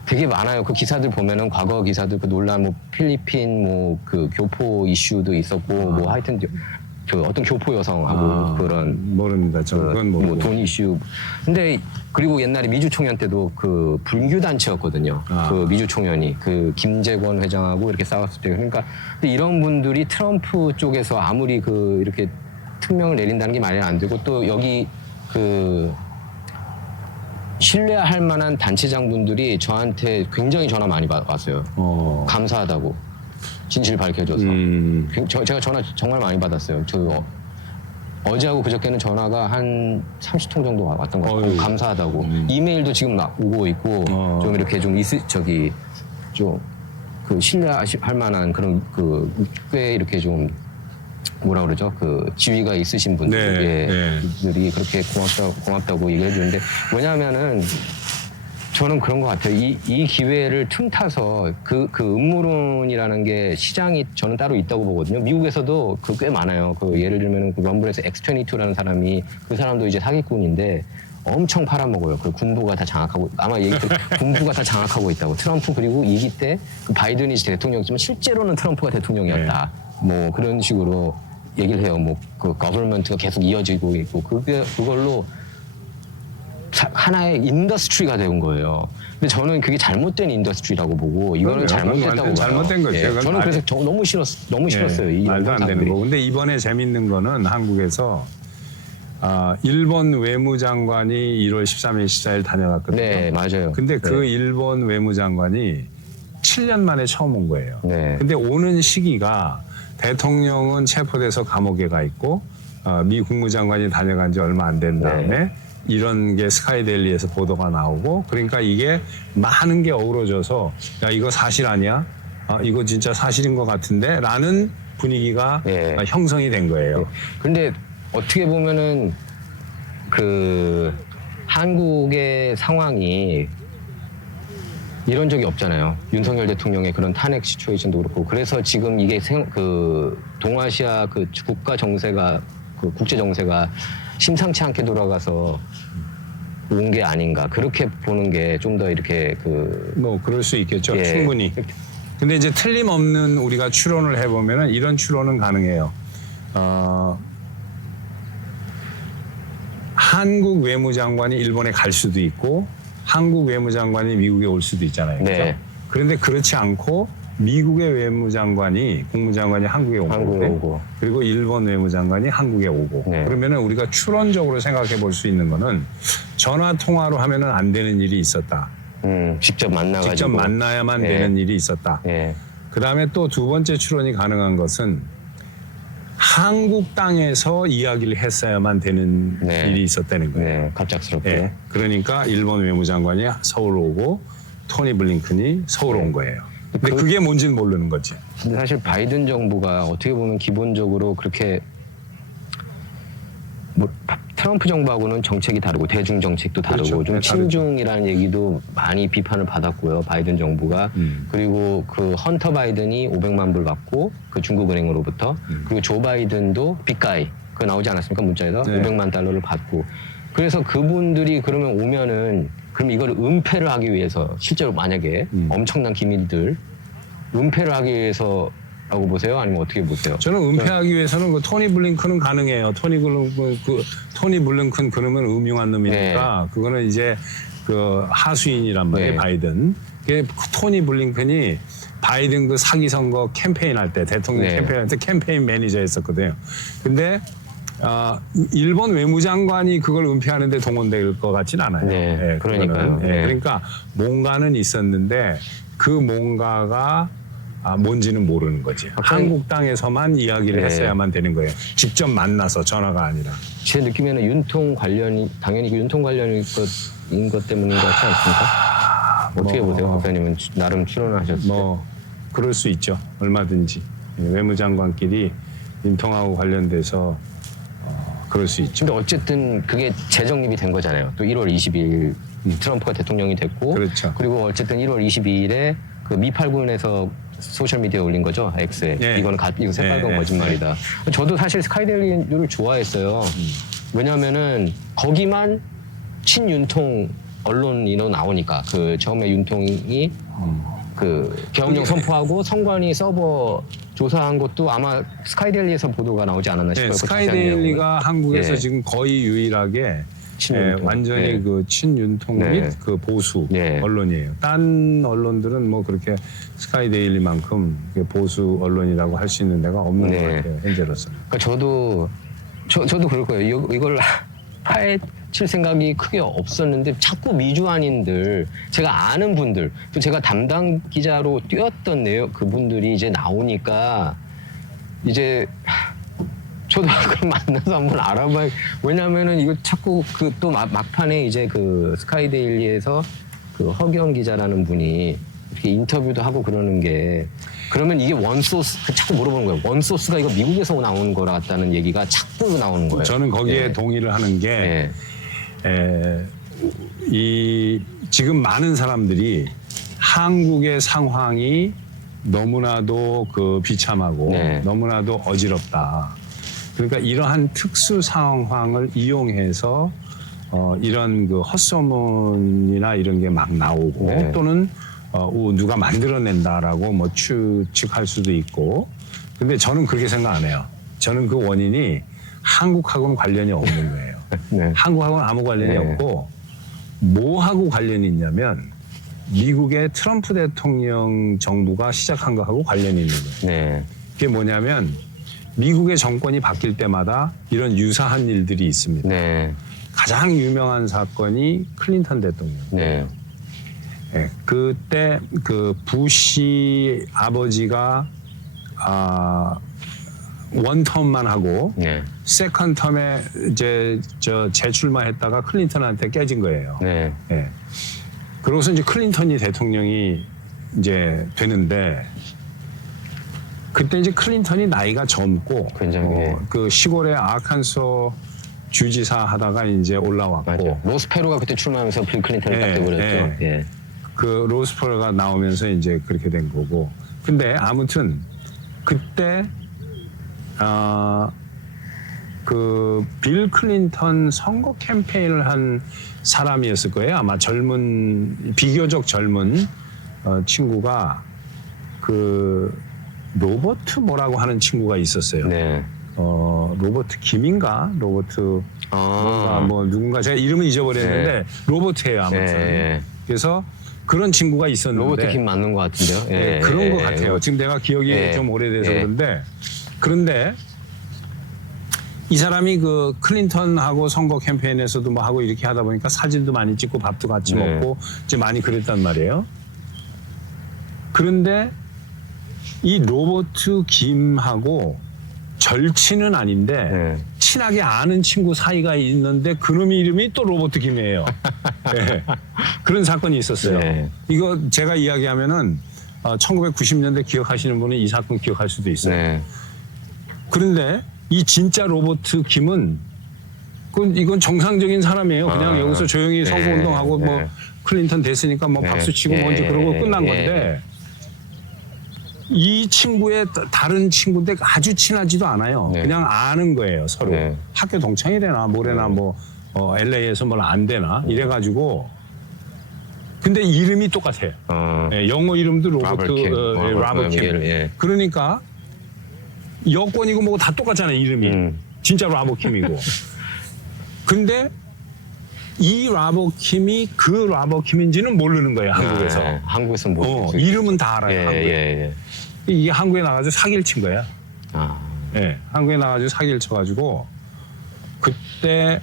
되게 많아요. 그 기사들 보면은 과거 기사들 그 논란 뭐 필리핀 뭐 그 교포 이슈도 있었고 뭐 하여튼 그 어떤 교포 여성하고 그런 모릅니다. 그건 뭐 돈 이슈. 근데 그리고 옛날에 미주 총연 때도 그 불교 단체였거든요. 그 미주 총연이 그 김재권 회장하고 이렇게 싸웠을 때 그러니까 근데 이런 분들이 트럼프 쪽에서 아무리 그 이렇게 특명을 내린다는 게 말이 안 되고 또 여기 그 신뢰할 만한 단체장분들이 저한테 굉장히 전화 많이 왔어요. 감사하다고. 진실 밝혀줘서. 제가 전화 정말 많이 받았어요. 어제하고 그저께는 전화가 한 30통 정도 왔던 것 같아요. 감사하다고. 이메일도 지금 막 오고 있고, 좀 이렇게 좀 그 신뢰할 만한 그런 꽤 이렇게 좀 뭐라 그러죠? 그 지위가 있으신 분들이 그렇게 고맙다고 얘기를 해주는데 왜냐하면은 저는 그런 것 같아요. 이 기회를 틈타서 그 음모론이라는 게 시장이 저는 따로 있다고 보거든요. 미국에서도 꽤 많아요. 예를 들면 그 럼블에서 X22라는 사람이 그 사람도 이제 사기꾼인데 엄청 팔아먹어요. 그 군부가 다 장악하고 아마 군부가 다 장악하고 있다고. 트럼프 그리고 2기 때 그 바이든이 대통령이지만 실제로는 트럼프가 대통령이었다. 뭐 그런 식으로 얘기를 해요. 뭐 그 거버먼트가 계속 이어지고 있고 그걸로 하나의 인더스트리가 된 거예요. 근데 저는 그게 잘못된 인더스트리라고 보고 이거는 잘못됐다고 봐요. 잘못된 거죠. 저는 그래서 너무 싫었어요. 이 말도 안 되는 거. 근데 이번에 재밌는 거는 한국에서 일본 외무장관이 1월 13일, 14일 다녀갔거든요. 네, 맞아요. 근데 그 일본 외무장관이 7년 만에 처음 온 거예요. 근데 오는 시기가 대통령은 체포돼서 감옥에 가 있고 미 국무장관이 다녀간 지 얼마 안 된 다음에 이런 게 스카이데일리에서 보도가 나오고 그러니까 이게 많은 게 어우러져서 야 이거 사실 아니야? 이거 진짜 사실인 것 같은데? 라는 분위기가 형성이 된 거예요. 근데 어떻게 보면은 그 한국의 상황이 이런 적이 없잖아요. 윤석열 대통령의 그런 탄핵 시츄에이션도 그렇고. 그래서 지금 이게 그 동아시아 그 국가 정세가 그 국제 정세가 심상치 않게 돌아가서 온 게 아닌가. 그렇게 보는 게 좀 더 이렇게 그 뭐 그럴 수 있겠죠. 예. 충분히. 근데 이제 틀림없는 우리가 추론을 해보면은 이런 추론은 가능해요. 한국 외무장관이 일본에 갈 수도 있고 한국 외무장관이 미국에 올 수도 있잖아요. 그렇죠? 네. 그런데 그렇지 않고 미국의 외무장관이 국무장관이 한국에 오고 그리고 일본 외무장관이 한국에 오고 네. 그러면은 우리가 추론적으로 생각해 볼 수 있는 거는 전화 통화로 하면은 안 되는 일이 있었다. 직접 만나가지고 직접 만나야만 네. 되는 일이 있었다. 예. 그 다음에 또 두 번째 추론이 가능한 것은 한국 땅에서 이야기를 했어야만 되는 네. 일이 있었다는 거예요. 네, 갑작스럽게. 예. 그러니까 일본 외무장관이 서울 오고 토니 블링컨이 서울 온 거예요. 근데 그게 뭔지는 모르는 거지. 근데 사실 바이든 정부가 어떻게 보면 기본적으로 그렇게 뭐 트럼프 정부하고는 정책이 다르고 대중 정책도 다르고 그렇죠. 좀 네, 친중이라는 얘기도 많이 비판을 받았고요. 바이든 정부가 그리고 그 헌터 바이든이 500만 불 받고 그 중국은행으로부터 그리고 조 바이든도 빅가이 그거 나오지 않았습니까 문자에서 네. 500만 달러를 받고 그래서 그분들이 그러면 오면은 그럼 이걸 은폐를 하기 위해서 실제로 만약에 엄청난 기밀들 은폐를 하기 위해서라고 보세요? 아니면 어떻게 보세요? 저는 은폐하기 위해서는 그 토니 블링컨은 가능해요. 토니 블링컨 그러면 음흉한 놈이니까 그거는 이제 그 하수인이란 말이에요. 네. 바이든. 그 토니 블링컨이 바이든 그 사기 선거 캠페인 할 때 대통령 네. 캠페인 할 때 캠페인 매니저였었거든요. 근데 일본 외무장관이 그걸 은폐하는데 동원될 것 같진 않아요. 네, 그러니까요. 그거는. 네. 그러니까 뭔가는 있었는데 그 뭔가가 뭔지는 모르는 거지. 한국 땅에서만 이야기를 네. 했어야만 되는 거예요. 직접 만나서 전화가 아니라. 제 느낌에는 윤통 관련이 당연히 그 윤통 관련인 것 때문인 것 같지 않습니까? 어떻게 보세요, 박사님은 나름 추론하셨을 때? 뭐 그럴 수 있죠. 얼마든지 외무장관끼리 윤통하고 관련돼서 그럴 수 있죠. 근데 어쨌든 그게 재정립이 된 거잖아요. 또 1월 22일 트럼프가 대통령이 됐고, 그렇죠. 그리고 어쨌든 1월 22일에 그 미8군에서 소셜 미디어에 올린 거죠, X에. 네. 이거 새빨간 네. 거짓말이다. 저도 사실 스카이데일리를 좋아했어요. 왜냐하면은 거기만 친윤통 언론인으로 나오니까 그 처음에 윤통이 그 계엄령 선포하고 선관위 서버 조사한 것도 아마 스카이데일리에서 보도가 나오지 않았나 싶어요. 네, 그 스카이데일리가 한국에서 예. 지금 거의 유일하게 친윤통. 완전히 네. 그 친윤통 네. 및 그 보수 네. 언론이에요. 딴 언론들은 뭐 그렇게 스카이데일리만큼 보수 언론이라고 할 수 있는 데가 없는 네. 것 같아요. 현재로서. 그러니까 저도 그럴 거예요. 이걸 파헤칠 생각이 크게 없었는데 자꾸 미주안인들, 제가 아는 분들, 또 제가 담당 기자로 뛰었던 그분들이 이제 나오니까 이제 저도 그걸 만나서 한번 알아봐야. 왜냐면은 이거 자꾸 그 또 막판에 이제 그 스카이데일리에서 그 허기영 기자라는 분이 이렇게 인터뷰도 하고 그러는 게, 그러면 이게 원소스, 자꾸 물어보는 거예요. 원소스가 이거 미국에서 나오는 거라 같다는 얘기가 자꾸 나오는 거예요. 저는 거기에 예. 동의를 하는 게 예. 지금 많은 사람들이 한국의 상황이 너무나도 그 비참하고 네. 너무나도 어지럽다. 그러니까 이러한 특수 상황을 이용해서 이런 그 헛소문이나 이런 게 막 나오고 네. 또는 누가 만들어낸다라고 뭐 추측할 수도 있고. 근데 저는 그렇게 생각 안 해요. 저는 그 원인이 한국하고는 관련이 없는 거예요. 네. 한국하고는 아무 관련이 네. 없고 뭐하고 관련이 있냐면 미국의 트럼프 대통령 정부가 시작한 거하고 관련이 있는 거예요. 네. 그게 뭐냐면 미국의 정권이 바뀔 때마다 이런 유사한 일들이 있습니다. 네. 가장 유명한 사건이 클린턴 대통령. 네. 네, 그때 그 부시 아버지가 원텀만 하고 네. 세컨 텀에 이제 재출마했다가 클린턴한테 깨진 거예요. 네. 예. 그러고서 이제 클린턴이 대통령이 이제 되는데 그때 이제 클린턴이 나이가 젊고 굉장히, 그 시골의 아칸소 주지사 하다가 이제 올라왔고 맞아요. 로스페로가 그때 출마하면서 빌 클린턴을 딱 돼버렸죠. 예. 그 로스펠러가 나오면서 이제 그렇게 된 거고. 근데 아무튼 그때 그 빌 클린턴 선거 캠페인을 한 사람이었을 거예요. 아마 비교적 젊은 친구가 그 로버트 뭐라고 하는 친구가 있었어요. 네. 로버트 김인가? 로버트 뭐 누군가 제가 이름은 잊어버렸는데 네. 로버트예요 아무튼. 네. 그래서 그런 친구가 있었는데 로버트 김 맞는 것 같은데요. 네, 그런 것 같아요. 지금 내가 기억이 좀 오래돼서 그런데 이 사람이 그 클린턴하고 선거 캠페인에서도 뭐 하고 이렇게 하다 보니까 사진도 많이 찍고 밥도 같이 먹고 이제 많이 그랬단 말이에요. 그런데 이 로버트 김하고 절친은 아닌데 친하게 아는 친구 사이가 있는데 그놈의 이름이 또 로버트 김이에요. 네. 그런 사건이 있었어요. 네. 이거 제가 이야기하면은 1990년대 기억하시는 분은 이 사건 기억할 수도 있어요. 네. 그런데 이 진짜 로버트 김은 이건 정상적인 사람이에요. 그냥 여기서 조용히 선거운동하고 뭐 클린턴 됐으니까 뭐 박수 치고 뭔지 그러고 끝난 건데 이 친구의 다른 친구인데 아주 친하지도 않아요. 그냥 아는 거예요, 서로. 학교 동창이 되나 뭐래나 뭐 LA에서 뭘 안 되나 이래가지고 근데 이름이 똑같아요. 영어 이름도 로버트 김. 그러니까 여권이고 뭐고 다 똑같잖아요, 이름이. 진짜 라버 킴이고. 근데 이 라버 킴이 그 라버 킴인지는 모르는 거예요, 한국에서. 한국에서는 모르겠죠. 이름은 다 알아요, 한국에. 이게 한국에 나가서 사기를 친 거야. 한국에 나가서 사기를 쳐가지고 그때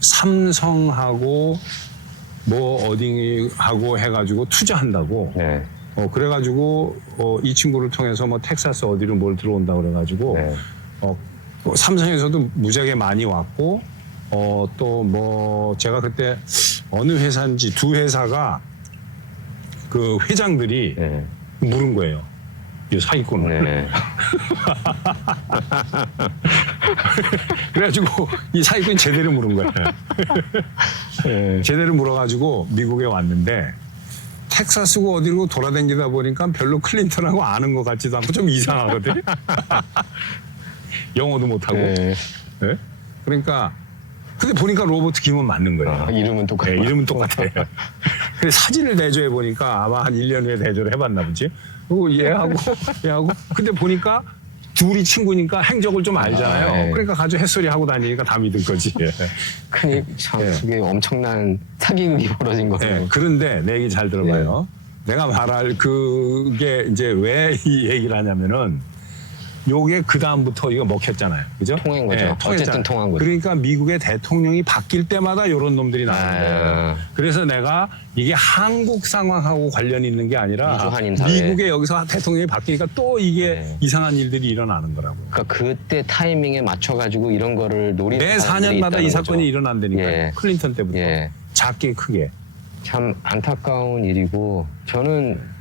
삼성하고 뭐 어디하고 해가지고 투자한다고. 그래가지고 이 친구를 통해서 뭐 텍사스 어디로 뭘 들어온다 그래가지고 삼성에서도 무지하게 많이 왔고 또 뭐 제가 그때 어느 회사인지 두 회사가 그 회장들이 물은 거예요. 이 사기꾼을. 그래가지고 이 사기꾼이 제대로 물은 거예요. 제대로 물어가지고 미국에 왔는데 텍사스고 어디로 돌아다니다 보니까 별로 클린턴하고 아는 것 같지도 않고 좀 이상하거든. 영어도 못하고. 그러니까 근데 보니까 로버트 김은 맞는 거예요. 이름은 똑같아요. 이름은 똑같아요. 근데 사진을 대조해 보니까 아마 한 1년 후에 대조를 해봤나 보지. 그리고 얘하고 근데 보니까 둘이 친구니까 행적을 좀 알잖아요. 그러니까 가지고 햇소리 하고 다니니까 다 믿은 거지. 참 그게 엄청난 사기극이 벌어진 거예요. 그런데 내 얘기 잘 들어봐요. 내가 말할 그게 이제 왜 이 얘기를 하냐면은 요게 그 다음부터 이거 먹혔잖아요. 그죠? 통한 거죠. 어쨌든 통한 거죠. 그러니까 미국의 대통령이 바뀔 때마다 이런 놈들이 나오는 거예요. 그래서 내가 이게 한국 상황하고 관련이 있는 게 아니라 미국에 여기서 대통령이 바뀌니까 또 이게 이상한 일들이 일어나는 거라고. 그러니까 그때 타이밍에 맞춰가지고 이런 거를 노리는 매 4년마다 이 사건이 일어난다니까요. 클린턴 때부터. 작게 크게. 참 안타까운 일이고 저는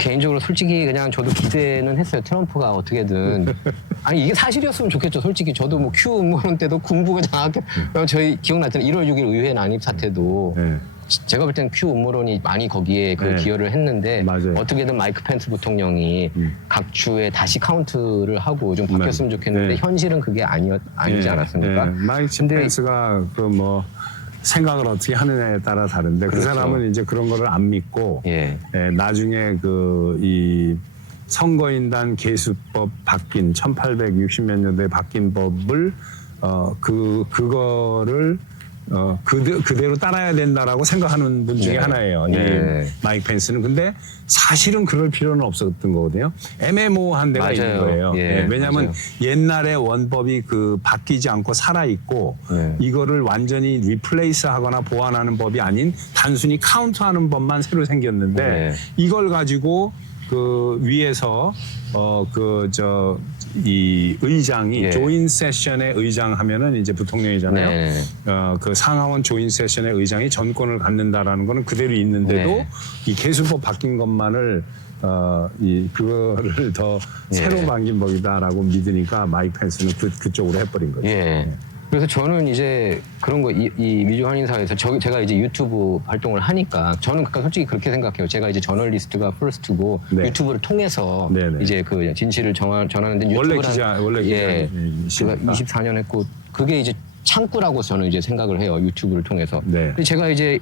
개인적으로 솔직히 그냥 저도 기대는 했어요. 트럼프가 어떻게든. 아니 이게 사실이었으면 좋겠죠. 솔직히 저도 뭐 큐 음모론 때도 군부가 장악해. 저희 기억나잖아요. 1월 6일 의회 난입 사태도 제가 볼 때는 큐 음모론이 많이 거기에 기여를 했는데 어떻게든 마이크 펜스 부통령이 각 주에 다시 카운트를 하고 좀 바뀌었으면 좋겠는데 현실은 그게 아니지 않았습니까? 마이크 펜스가 그 뭐 생각을 어떻게 하느냐에 따라 다른데 그 사람은 이제 그런 거를 안 믿고 나중에 이 선거인단 개수법 바뀐 1860몇 년도에 바뀐 법을 그거를 그대로 따라야 된다라고 생각하는 분 중에 하나예요. 이 마이크 펜스는. 근데 사실은 그럴 필요는 없었던 거거든요. 애매모호한 데가 있는 거예요. 왜냐하면 옛날에 원법이 바뀌지 않고 살아있고 이거를 완전히 리플레이스 하거나 보완하는 법이 아닌 단순히 카운트하는 법만 새로 생겼는데 이걸 가지고 위에서 이 의장이 조인 세션의 의장 하면은 이제 부통령이잖아요. 그 상하원 조인 세션의 의장이 전권을 갖는다라는 거는 그대로 있는데도 이 개수법 바뀐 것만을 그거를 더 새로 반긴 법이다라고 믿으니까 마이크 펜스는 그쪽으로 해버린 거죠. 예. 그래서 저는 이제 그런 거 이 미주 한인 사회에서 제가 이제 유튜브 활동을 하니까 저는 솔직히 그렇게 생각해요. 제가 이제 저널리스트가 퍼스트고 네. 유튜브를 통해서 네네. 이제 그 진실을 전하는데 원래 유튜브를 기자 제가 24년 했고 그게 이제 창구라고 저는 이제 생각을 해요. 유튜브를 통해서. 네. 근데 제가 이제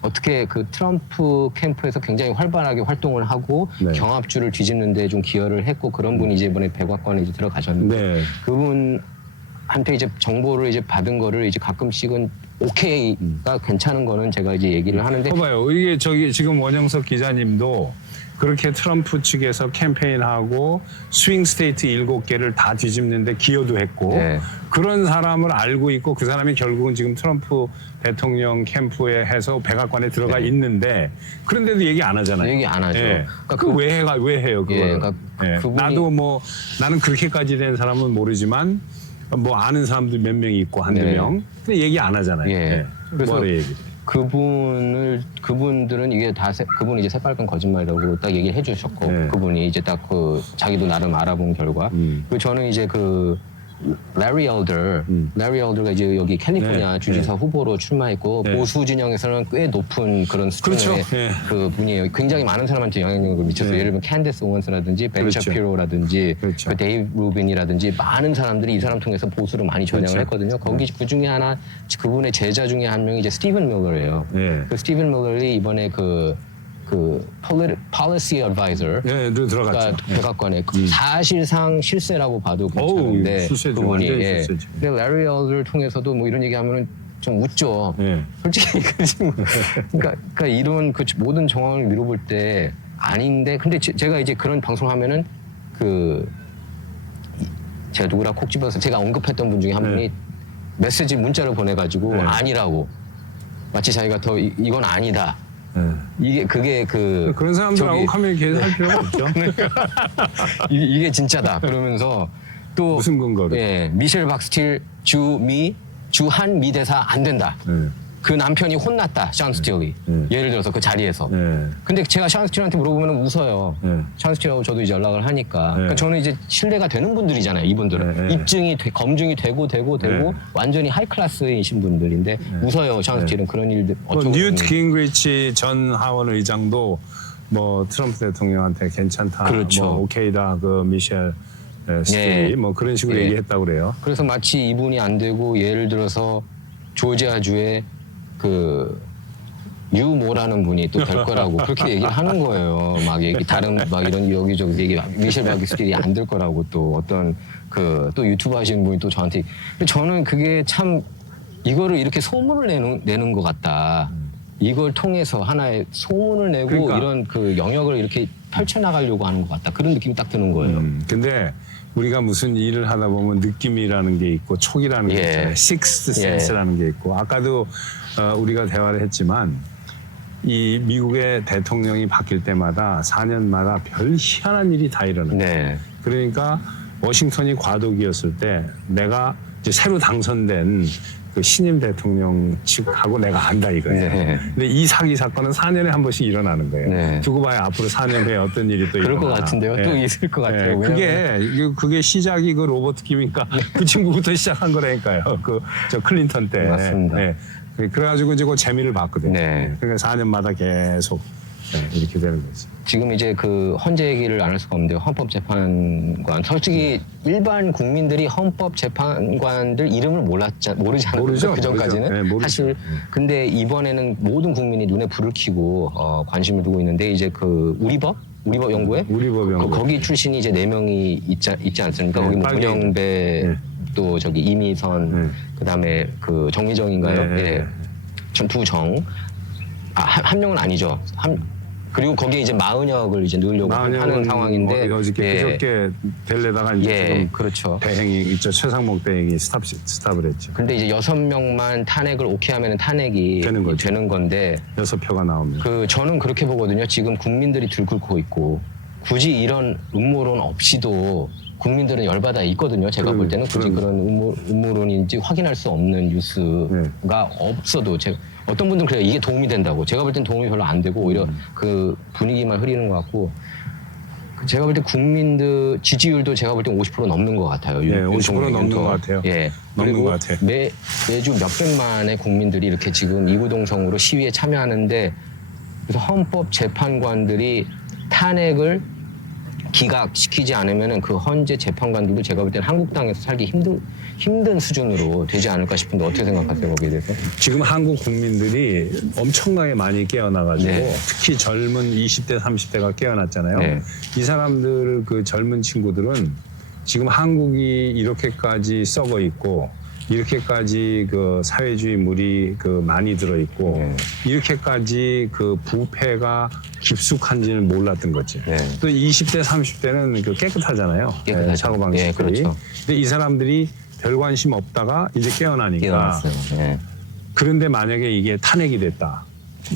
어떻게 그 트럼프 캠프에서 굉장히 활발하게 활동을 하고 네. 경합주를 뒤집는데 좀 기여를 했고 그런 분이 이제 이번에 백악관에 이제 들어가셨는데 네. 그분한테 이제 정보를 이제 받은 거를 이제 가끔씩은 오케이가 괜찮은 거는 제가 이제 얘기를 하는데 봐봐요. 이게 지금 원영석 기자님도 그렇게 트럼프 측에서 캠페인하고 스윙 스테이트 7개를 다 뒤집는데 기여도 했고 네. 그런 사람을 알고 있고 그 사람이 결국은 지금 트럼프 대통령 캠프에 해서 백악관에 들어가 네. 있는데 그런데도 얘기 안 하잖아요. 얘기 안 하죠. 예. 그러니까 왜 해요? 그걸? 예, 그러니까 그분이- 나도 뭐 나는 그렇게까지 된 사람은 모르지만 뭐 아는 사람도 몇 명이 있고 한두 네. 명. 근데 얘기 안 하잖아요. 예. 예. 그래서 뭐래 얘기. 그분들은 이게 그분이 이제 새빨간 거짓말이라고 딱 얘기를 해주셨고 네. 그분이 이제 딱 자기도 나름 알아본 결과 그리고 저는 이제 라리 엘더가 이제 여기 캘리포니아 네. 주지사 후보로 출마했고 네. 보수 진영에서는 꽤 높은 그런 수준의 그렇죠. 네. 그 분이에요. 굉장히 많은 사람한테 영향력을 미쳤어요. 네. 예를 들면 캔디스 오원스라든지 벤 그렇죠. 샤피로라든지 그렇죠. 그 데이브 루빈이라든지 많은 사람들이 이 사람 통해서 보수를 많이 전향을 그렇죠. 했거든요. 거기 그 중에 하나 그분의 제자 중에 한 명이 이제 스티븐 밀러예요. 예. 그 스티븐 밀러이 이번에 그 policy advisor 예, 들어갔죠. 그러니까 백악관에 사실상 실세라고 봐도 어우, 괜찮은데 실세죠. 그분이 완전히 실세죠. 근데 라리 엘더를 통해서도 뭐 이런 얘기하면은 좀 웃죠. 예. 솔직히 그러니까 이런 그 모든 정황을 미뤄볼 때 아닌데 근데 제가 이제 그런 방송하면은 제가 누구라 콕 집어서 제가 언급했던 분 중에 한 분이 메시지 문자를 보내가지고 네. 아니라고 마치 자기가 더 이건 아니다. 예. 그게 그런 사람들하고 카메라 계속 할 필요가 없죠. 이게 진짜다. 그러면서 또 무슨 근거로? 예, 미셸 박스틸 주한 미 대사 안 된다. 예. 그 남편이 혼났다. 션 스틸이. 예를 들어서 그 자리에서. 예. 근데 제가 션 스틸한테 물어보면 웃어요. 예. 션 스틸하고 저도 이제 연락을 하니까. 그러니까 저는 이제 신뢰가 되는 분들이잖아요. 이분들은. 예. 검증이 되고 완전히 하이 클래스이신 분들인데 웃어요. 션 스틸은 그런 일들 어쩌고 뉴트 깅그리치 전 하원 의장도 뭐 트럼프 대통령한테 괜찮다. 그렇죠. 뭐 오케이다. 그 미셸 스틸이 예. 뭐 그런 식으로 예. 얘기했다고 그래요. 그래서 마치 이분이 안 되고 예를 들어서 조지아주의 유모라는 분이 또 될 거라고 그렇게 얘기를 하는 거예요. 막 다른 이런 여기저기 얘기 미셸 바기스틸이 안 될 거라고 또 어떤 또 유튜브 하시는 분이 또 저한테 저는 그게 참 이거를 이렇게 소문을 내는 것 같다. 이걸 통해서 하나의 소문을 내고 그러니까. 이런 그 영역을 이렇게 펼쳐나가려고 하는 것 같다. 그런 느낌이 딱 드는 거예요. 근데 우리가 무슨 일을 하다 보면 느낌이라는 게 있고 촉이라는 게 예. 있잖아요. 식스트 센스라는 게 있고 아까도 우리가 대화를 했지만 이 미국의 대통령이 바뀔 때마다 4년마다 별 희한한 일이 다 일어나요. 네. 그러니까 워싱턴이 과도기였을 때 내가 이제 새로 당선된 그 신임 대통령 측하고 내가 안다 이거예요. 네. 근데 이 사건은 4년에 한 번씩 일어나는 거예요. 네. 두고 봐요. 앞으로 4년 후에 어떤 일이 또 그럴 일어나. 것 같은데요. 또 있을 것 같아요. 그게 시작이 그 로버트 김인가 그 친구부터 시작한 거라니까요. 저 클린턴 때. 맞습니다. 네. 그래가지고 이제 그 재미를 봤거든요. 네. 그러니까 4년마다 계속 이렇게 되는 거죠. 지금 이제 헌재 얘기를 안 할 수가 없는데요. 헌법재판관. 솔직히 일반 국민들이 헌법재판관들 이름을 모르잖아요. 모르죠. 그 전까지는. 모르죠. 네, 모르죠. 사실. 근데 이번에는 모든 국민이 눈에 불을 켜고 관심을 두고 있는데 이제 우리법 연구회? 우리법 연구회. 거기 출신이 이제 4명이 있지 않습니까? 네, 거기 뭐 빨갱이. 문영배, 또 이미선, 그다음에 정의정인가요? 네. 예. 부정. 한 명은 아니죠. 그리고 거기에 이제 마은혁을 이제 넣으려고 하는 상황인데 어저께 그저께 될래다가 이제 지금 그렇죠. 대행이 있죠. 최상목 대행이 스탑을 했죠. 근데 이제 6명만 탄핵을 오케이하면 탄핵이 되는 거죠. 되는 건데 6표가 나오면. 저는 그렇게 보거든요. 지금 국민들이 들끓고 있고 굳이 이런 음모론 없이도 국민들은 열받아 있거든요. 제가 볼 때는 굳이 그런 음모론인지 확인할 수 없는 뉴스가 없어도 어떤 분들은 그래요. 이게 도움이 된다고. 제가 볼 땐 도움이 별로 안 되고 오히려 그 분위기만 흐리는 것 같고 제가 볼 때 국민들 지지율도 제가 볼 때 50% 넘는 것 같아요. 네, 50% 넘는 것 같아요. 예. 넘는 그리고 것 같아요. 매주 몇백만의 국민들이 이렇게 지금 이구동성으로 시위에 참여하는데 그래서 헌법재판관들이 탄핵을 기각시키지 않으면은 그 헌재 재판관들도 제가 볼 때는 한국당에서 살기 힘든 수준으로 되지 않을까 싶은데 어떻게 생각하세요 거기에 대해서? 지금 한국 국민들이 엄청나게 많이 깨어나가지고 네. 특히 젊은 20대, 30대가 깨어났잖아요. 네. 이 사람들 그 젊은 친구들은 지금 한국이 이렇게까지 썩어 있고 이렇게까지 그 사회주의 물이 그 많이 들어 있고 이렇게까지 그 부패가 깊숙한지는 몰랐던 거지. 네. 또 20대, 30대는 그 깨끗하잖아요. 깨끗하죠. 사고방식들이. 예, 그렇죠. 근데 이 사람들이 별 관심 없다가 이제 깨어나니까. 깨어났어요. 네. 그런데 만약에 이게 탄핵이 됐다.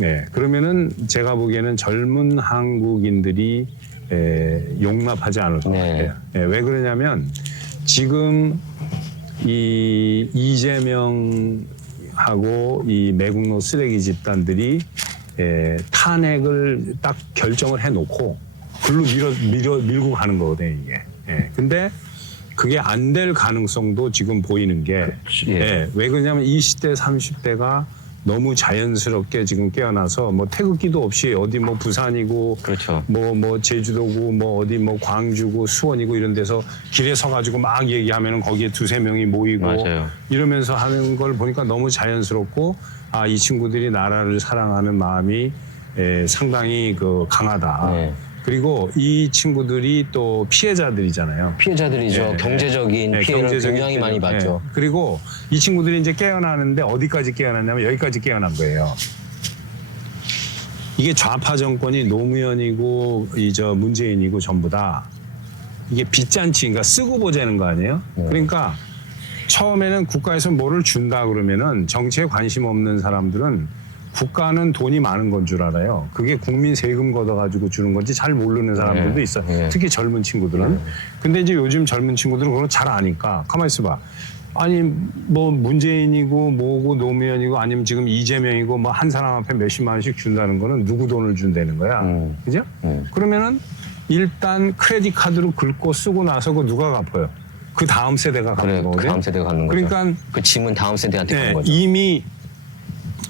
네. 그러면은 제가 보기에는 젊은 한국인들이 용납하지 않을 것 같아요. 왜 그러냐면 지금 이 이재명하고 이 매국노 쓰레기 집단들이 탄핵을 딱 결정을 해놓고 글로 밀고 가는 거거든요, 이게. 근데 그게 안 될 가능성도 지금 보이는 게, 왜 그러냐면 20대, 30대가 너무 자연스럽게 지금 깨어나서 뭐 태극기도 없이 어디 뭐 부산이고 그렇죠. 뭐 제주도고 뭐 어디 뭐 광주고 수원이고 이런 데서 길에 서가지고 막 얘기하면은 거기에 두세 명이 모이고 맞아요. 이러면서 하는 걸 보니까 너무 자연스럽고 아, 이 친구들이 나라를 사랑하는 마음이 상당히 그 강하다. 네. 그리고 이 친구들이 또 피해자들이잖아요. 피해자들이죠. 경제적인 피해를 굉장히 많이 받죠. 그리고 이 친구들이 이제 깨어나는데 어디까지 깨어났냐면 여기까지 깨어난 거예요. 이게 좌파 정권이 노무현이고 문재인이고 전부 다 이게 빚잔치, 그러니까 쓰고 보자는 거 아니에요? 그러니까 처음에는 국가에서 뭐를 준다 그러면은 정치에 관심 없는 사람들은 국가는 돈이 많은 건 줄 알아요. 그게 국민 세금 걷어가지고 주는 건지 잘 모르는 사람들도 있어요. 특히 젊은 친구들은. 근데 이제 요즘 젊은 친구들은 그걸 잘 아니까 가만히 있어봐. 아니 뭐 문재인이고 뭐고 노무현이고 아니면 지금 이재명이고 뭐 한 사람 앞에 몇십만 원씩 준다는 거는 누구 돈을 준다는 거야. 그죠? 그러면은 일단 크레딧 카드로 긁고 쓰고 나서 그 누가 갚아요? 그 다음 세대가 갚는 거거든요. 그 다음 세대가 갚는 거죠. 그러니까 그 짐은 다음 세대한테 가는 거죠.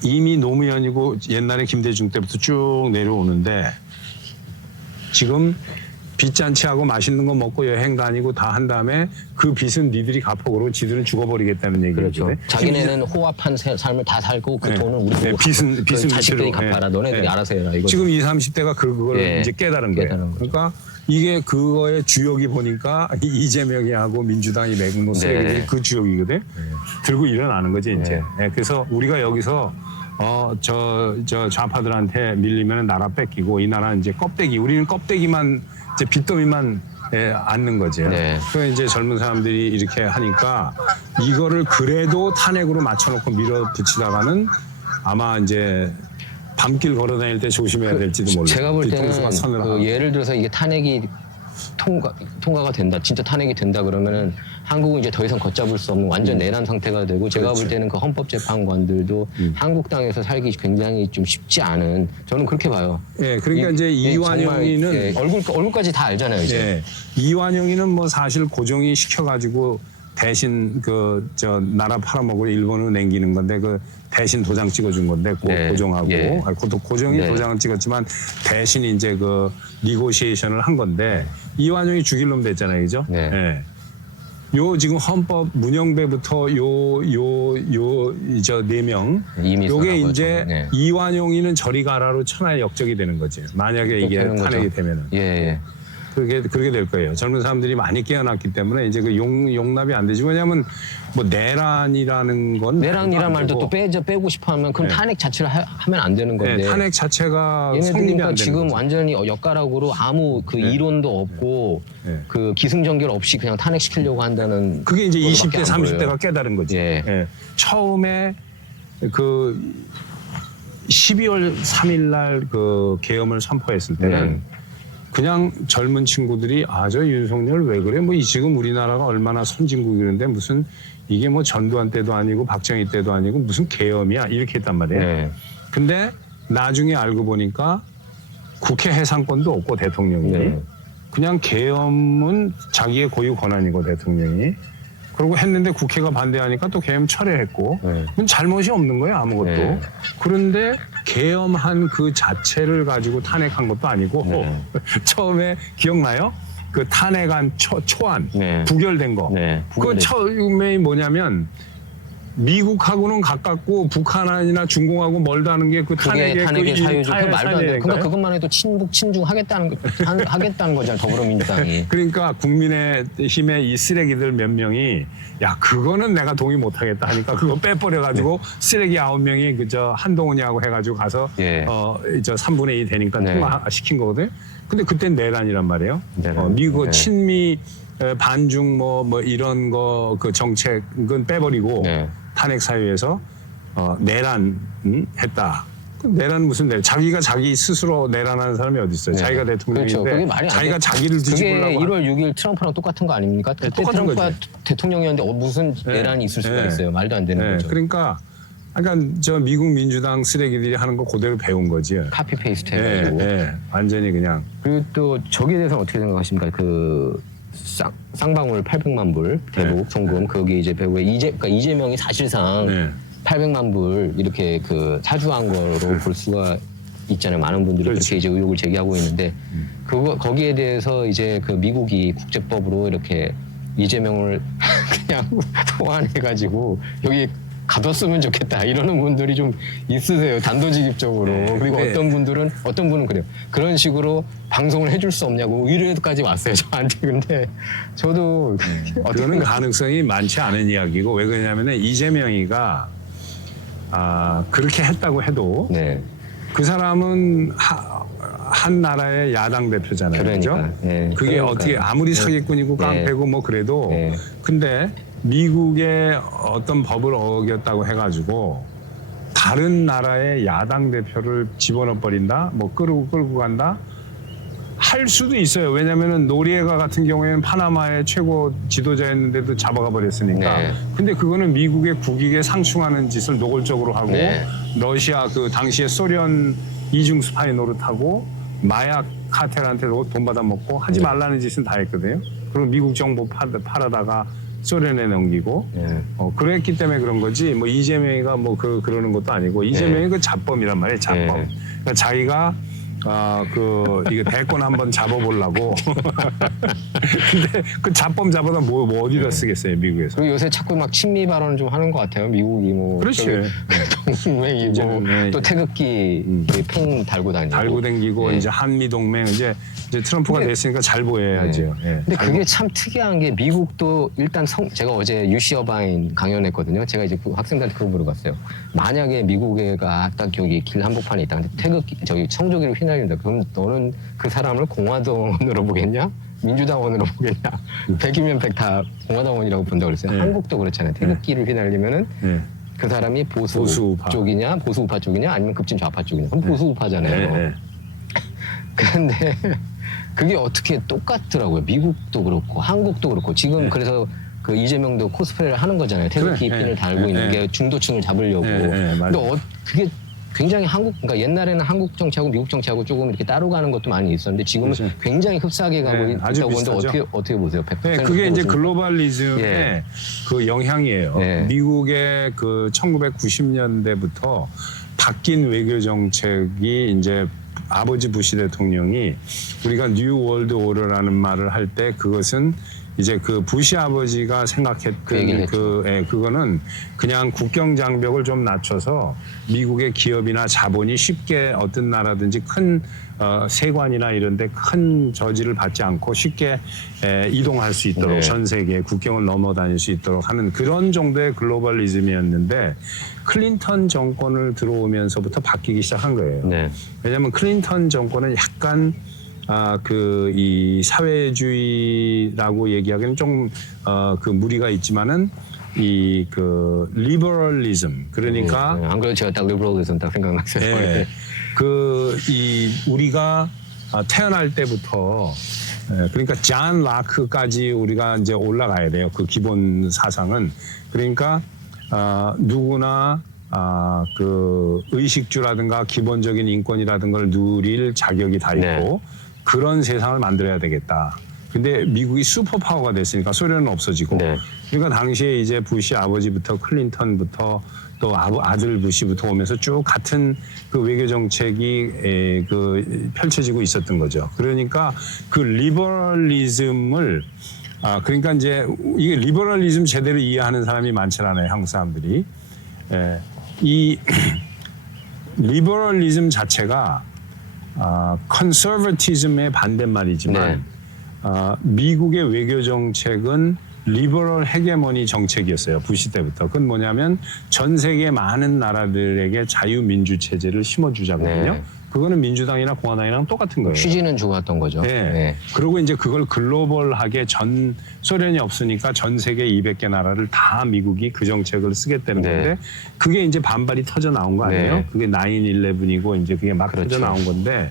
이미 노무현이고 옛날에 김대중 때부터 쭉 내려오는데 지금 빚잔치하고 맛있는 거 먹고 여행 다니고 다 한 다음에 그 빚은 니들이 갚아 그러고 지들은 죽어버리겠다는 얘기죠. 그렇죠. 자기네는 호합한 삶을 다 살고 그 돈은 우리 보고 빚은 자식들이 갚아라. 너네들이 알아서 해라. 이거 지금 20, 30대가 그걸 이제 깨달은 거예요. 그러니까 이게 그거의 주역이 보니까 이재명이하고 민주당이 매국노 쓰레기들이 그 주역이거든. 들고 일어나는 거지 이제. 그래서 우리가 여기서 저 좌파들한테 밀리면 나라 뺏기고 이 나라는 이제 껍데기. 우리는 껍데기만 이제 빚더미만 앉는 거죠. 그래서 이제 젊은 사람들이 이렇게 하니까 이거를 그래도 탄핵으로 맞춰놓고 밀어붙이다가는 아마 이제 밤길 걸어다닐 때 조심해야 될지도 몰라요. 제가 볼 때는 예를 들어서 이게 탄핵이 통과가 된다. 진짜 탄핵이 된다 그러면은 한국은 이제 더 이상 걷잡을 수 없는 완전 내란 상태가 되고 제가 볼 때는 그 헌법재판관들도 한국 땅에서 살기 굉장히 좀 쉽지 않은 저는 그렇게 봐요. 그러니까 이제 이완용이는 얼굴까지 다 알잖아요. 이제. 이완용이는 뭐 사실 고정이 시켜가지고 대신 나라 팔아먹을 일본으로 남기는 건데 그 대신 도장 찍어준 건데 고정하고 그것도 고정이 도장을 찍었지만 대신 이제 그 니고시에이션을 한 건데 이완용이 죽일 놈 됐잖아요, 그죠? 요 지금 헌법 문영배부터 저 4명 요게 이제 이완용이는 저리 가라로 천하의 역적이 되는 거지. 만약에 이게 탄핵이 되면은. 그렇게 될 거예요. 젊은 사람들이 많이 깨어났기 때문에 이제 그 용납이 안 되지. 왜냐하면 뭐 내란이라는 건 내란이란 말도 또 빼고 싶어 하면 그럼 탄핵 자체를 하면 안 되는 건데. 탄핵 자체가 얘네들이 그러니까 지금 완전히 엿가락으로 아무 그 이론도 없고 그 기승전결 없이 그냥 탄핵시키려고 한다는. 그게 이제 20대, 30대가 깨달은 거지. 처음에 그 12월 3일 날 그 계엄을 선포했을 때는 그냥 젊은 친구들이 저 윤석열 왜 그래? 뭐 지금 우리나라가 얼마나 선진국이는데 무슨 이게 뭐 전두환 때도 아니고 박정희 때도 아니고 무슨 계엄이야 이렇게 했단 말이에요. 네. 근데 나중에 알고 보니까 국회 해상권도 없고 대통령이 네. 그냥 계엄은 자기의 고유 권한이고 대통령이 그리고 했는데 국회가 반대하니까 또 계엄 철회했고 그건 잘못이 없는 거예요 아무것도. 네. 그런데 계엄한 그 자체를 가지고 탄핵한 것도 아니고 처음에 기억나요? 그 탄핵안 초안 네. 부결된 거. 네. 그 처음에 뭐냐면 미국하고는 가깝고 북한이나 중공하고 멀다는 게 그 그게 탄핵의 사유죠. 그 말도 안 돼. 그러니까 그것만 해도 친북 친중 하겠다는 거잖아요. 더불어민주당이. 그러니까 국민의힘의 이 쓰레기들 몇 명이 야 그거는 내가 동의 못하겠다 하니까 그거 빼버려 가지고 쓰레기 9명이 그저 한동훈이하고 해가지고 가서 저 3분의 2 되니까 통과시킨 거거든. 근데 그땐 내란이란 말이에요. 미국 친미 반중 뭐 이런 거 그 정책은 빼버리고 탄핵 사유에서 내란 했다. 내란 무슨 내란? 자기가 자기 스스로 내란하는 사람이 어디 있어요? 자기가 대통령인데 그렇죠. 그게 말이 안 자기가 자기를 뒤집으려고. 그게 1월 6일 트럼프랑 똑같은 거 아닙니까? 그때 똑같은 트럼프가 거지. 대통령이었는데 무슨 내란이 있을 수가 있어요? 말도 안 되는 거죠. 그러니까 저 미국 민주당 쓰레기들이 하는 거 그대로 배운 거지. 카피 페이스트 해가지고. 완전히 그냥. 그리고 또 저기에 대해서는 어떻게 생각하십니까? 그 쌍방울 800만 불 대북 송금 거기 이제 배우에 그러니까 이재명이 사실상 800만 불 이렇게 그 사주한 거로 볼 수가 있잖아요. 많은 분들이 그렇게 이제 의혹을 제기하고 있는데 거기에 대해서 이제 그 미국이 국제법으로 이렇게 이재명을 그냥 소환해가지고 여기 가뒀으면 좋겠다 이러는 분들이 좀 있으세요. 단도직입적으로. 그리고 어떤 분은 그래요. 그런 식으로 방송을 해줄 수 없냐고 의뢰까지 왔어요. 저한테. 근데 저도 그거는 가능성이 많지 않은 이야기고 왜 그러냐면은 이재명이가 그렇게 했다고 해도 그 사람은 한 나라의 야당 대표잖아요. 그러니까. 그죠? 그게 어떻게 아무리 사기꾼이고 깡패고 뭐 그래도 근데 미국의 어떤 법을 어겼다고 해가지고 다른 나라의 야당 대표를 집어넣어 버린다, 뭐 끌고 간다 할 수도 있어요. 왜냐하면은 노리에가 같은 경우에는 파나마의 최고 지도자였는데도 잡아가 버렸으니까. 근데 그거는 미국의 국익에 상충하는 짓을 노골적으로 하고 러시아 그 당시에 소련 이중 스파이 노릇하고 마약 카텔한테 돈 받아 먹고 하지 말라는 짓은 다 했거든요. 그리고 미국 정보 팔아다가 소련에 넘기고 그랬기 때문에 그런 거지 뭐 이재명이가 뭐 그러는 것도 아니고 이재명이 그 잡범이란 말이에요. 잡범. 그러니까 자기가 이거 대권 한번 잡아보려고. 근데 그 잡범 잡아다 뭐 어디다 쓰겠어요 미국에서. 그리고 요새 자꾸 막 친미 발언을 좀 하는 것 같아요. 미국이 뭐. 그렇지. 동맹이 또 태극기 팽 달고 다니고. 달고 다니고 이제 한미 동맹 이제 트럼프가 됐으니까 잘 보여야죠. 근데 그게 참 특이한 게 미국도 일단 제가 어제 UC 어바인 강연했거든요. 제가 이제 그 학생들한테 그거 물어봤어요. 만약에 미국에가 딱 여기 길 한복판에 있다. 근데 태극기 청조기를 휘날린다. 그럼 너는 그 사람을 공화당원으로 보겠냐? 민주당원으로 보겠냐? 100이면 100 다 공화당원이라고 본다고 그랬어요. 한국도 그렇잖아요. 태극기를 휘날리면은 그 사람이 보수우파 쪽이냐 아니면 급진 좌파 쪽이냐. 그럼 보수우파잖아요. 그런데 그게 어떻게 똑같더라고요. 미국도 그렇고 한국도 그렇고 지금 그래서 그 이재명도 코스프레를 하는 거잖아요. 태극기 핀을 달고 있는 게 중도층을 잡으려고. 근데 그게 굉장히 그러니까 옛날에는 한국 정치하고 미국 정치하고 조금 이렇게 따로 가는 것도 많이 있었는데 지금은 굉장히 흡사하게 가고 있다고 보는데 어떻게 보세요? 그게 이제 글로벌리즘의 그 영향이에요. 미국의 그 1990년대부터 바뀐 외교 정책이 이제 아버지 부시 대통령이 우리가 뉴 월드 오더라는 말을 할 때 그것은 이제 그 부시 아버지가 생각했던 그거는 그냥 국경 장벽을 좀 낮춰서 미국의 기업이나 자본이 쉽게 어떤 나라든지 큰 세관이나 이런 데 큰 저지를 받지 않고 쉽게 이동할 수 있도록 전 세계에 국경을 넘어 다닐 수 있도록 하는 그런 정도의 글로벌리즘이었는데 클린턴 정권을 들어오면서부터 바뀌기 시작한 거예요. 왜냐하면 클린턴 정권은 약간 이 사회주의라고 얘기하기는 좀 그 무리가 있지만은 그 리버럴리즘 그러니까 안 그래도 제가 딱 리버럴리즘 딱 생각났어요. 우리가 태어날 때부터 그러니까 잔 라크까지 우리가 이제 올라가야 돼요. 그 기본 사상은. 그러니까 누구나 그 의식주라든가 기본적인 인권이라든가 를 누릴 자격이 다 있고 네. 그런 세상을 만들어야 되겠다. 근데 미국이 슈퍼파워가 됐으니까 소련은 없어지고 네. 그러니까 당시에 이제 부시 아버지부터 클린턴부터 또 아들 부시부터 오면서 쭉 같은 그 외교 정책이 그 펼쳐지고 있었던 거죠. 그러니까 그 리버럴리즘을 그러니까 이제 이게 리버럴리즘 제대로 이해하는 사람이 많지 않아요. 한국 사람들이. 이 리버럴리즘 자체가 컨서버티즘의 반대말이지만 네. 미국의 외교 정책은 리버럴 헤게모니 정책이었어요. 부시 때부터. 그건 뭐냐면 전 세계 많은 나라들에게 자유민주 체제를 심어주자거든요. 네. 그거는 민주당이나 공화당이랑 똑같은 거예요. 취지는 좋았던 거죠. 네. 네. 그리고 이제 그걸 글로벌하게 소련이 없으니까 전 세계 200개 나라를 다 미국이 그 정책을 쓰겠다는 네. 건데 그게 이제 반발이 터져 나온 거 아니에요? 네. 그게 9/11이고 이제 그게 막 그렇죠. 터져 나온 건데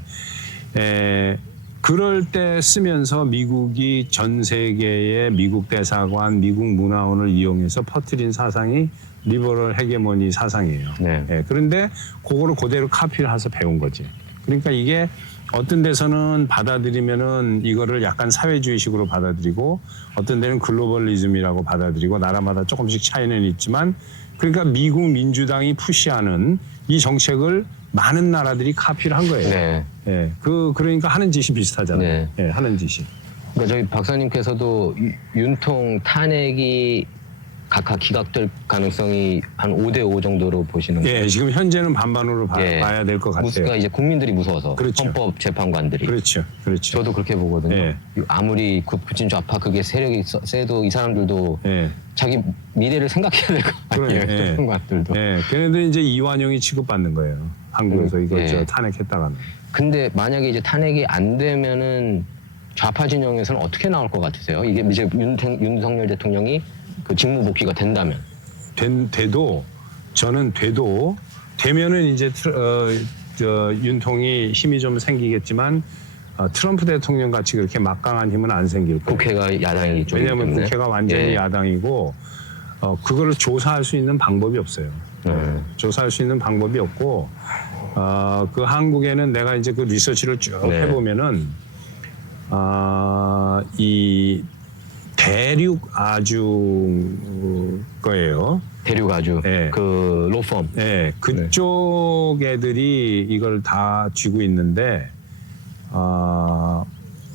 그럴 때 쓰면서 미국이 전 세계의 미국 대사관, 미국 문화원을 이용해서 퍼뜨린 사상이 리버럴 헤게모니 사상이에요. 네. 그런데 그거를 그대로 카피를 해서 배운 거지. 그러니까 이게 어떤 데서는 받아들이면은 이거를 약간 사회주의식으로 받아들이고 어떤 데는 글로벌리즘이라고 받아들이고 나라마다 조금씩 차이는 있지만 그러니까 미국 민주당이 푸시하는 이 정책을 많은 나라들이 카피를 한 거예요. 네. 그러니까 하는 짓이 비슷하잖아요. 네. 하는 짓이. 그러니까 저희 박사님께서도 윤통 탄핵이 각각 기각될 가능성이 한 5대5 정도로 보시는 거예요. 지금 현재는 반반으로 봐야 될 것 같아요. 그러니까 이제 국민들이 무서워서 그렇죠. 헌법 재판관들이. 그렇죠. 저도 그렇게 보거든요. 아무리 그 부친 좌파 그게 세력이 세도 이 사람들도 자기 미래를 생각해야 될 거 아니에요. 재판관들도. 걔네들 이제 이완용이 취급받는 거예요. 한국에서 이거 탄핵했다가는. 근데 만약에 이제 탄핵이 안 되면은 좌파 진영에서는 어떻게 나올 것 같으세요? 이게 이제 윤석열 대통령이 그 직무 복귀가 된다면. 되면은 이제 윤통이 힘이 좀 생기겠지만 트럼프 대통령 같이 그렇게 막강한 힘은 안 생길 거예요. 국회가 야당이 좀 왜냐하면 국회가 완전히 야당이고 그거를 조사할 수 있는 방법이 없어요. 조사할 수 있는 방법이 없고 그 한국에는 내가 이제 그 리서치를 쭉 해보면은 이 대륙 아주 거예요. 대륙 아주 그 로펌. 그쪽 애들이 이걸 다 쥐고 있는데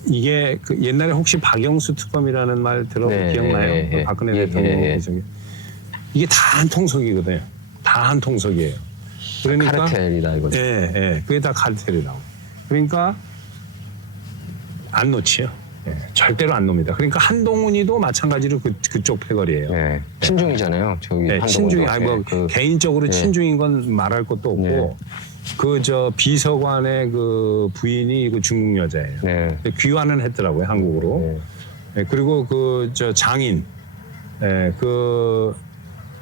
이게 그 옛날에 혹시 박영수 특검이라는 말 기억나요? 박근혜 대통령 이게 다 한 통속이거든요. 다 한 통속이에요. 그러니까 카르텔이다 이거죠. 그게 다 카르텔이라고. 그러니까 안 놓지요. 절대로 안 놉니다. 그러니까 한동훈이도 마찬가지로 그쪽 패거리예요. 친중이잖아요. 저기 친중이 개인적으로 친중인 건 말할 것도 없고 그 비서관의 그 부인이 그 중국 여자예요. 귀환은 했더라고요 한국으로. 그리고 그 장인 그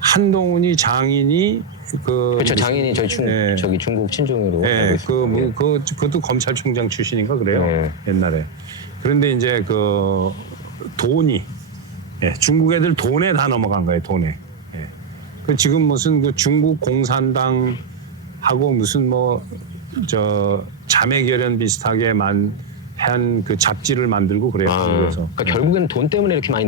한동훈이 장인이 그렇죠. 장인이 저기 중국 친중으로. 그것도 검찰총장 출신인가 그래요. 옛날에. 그런데 이제 그 돈이 중국 애들 돈에 다 넘어간 거예요. 돈에. 그 지금 무슨 그 중국 공산당하고 무슨 자매결연 비슷하게 한 그 잡지를 만들고 그래요. 그래서 그러니까 결국에는 돈 때문에 이렇게 많이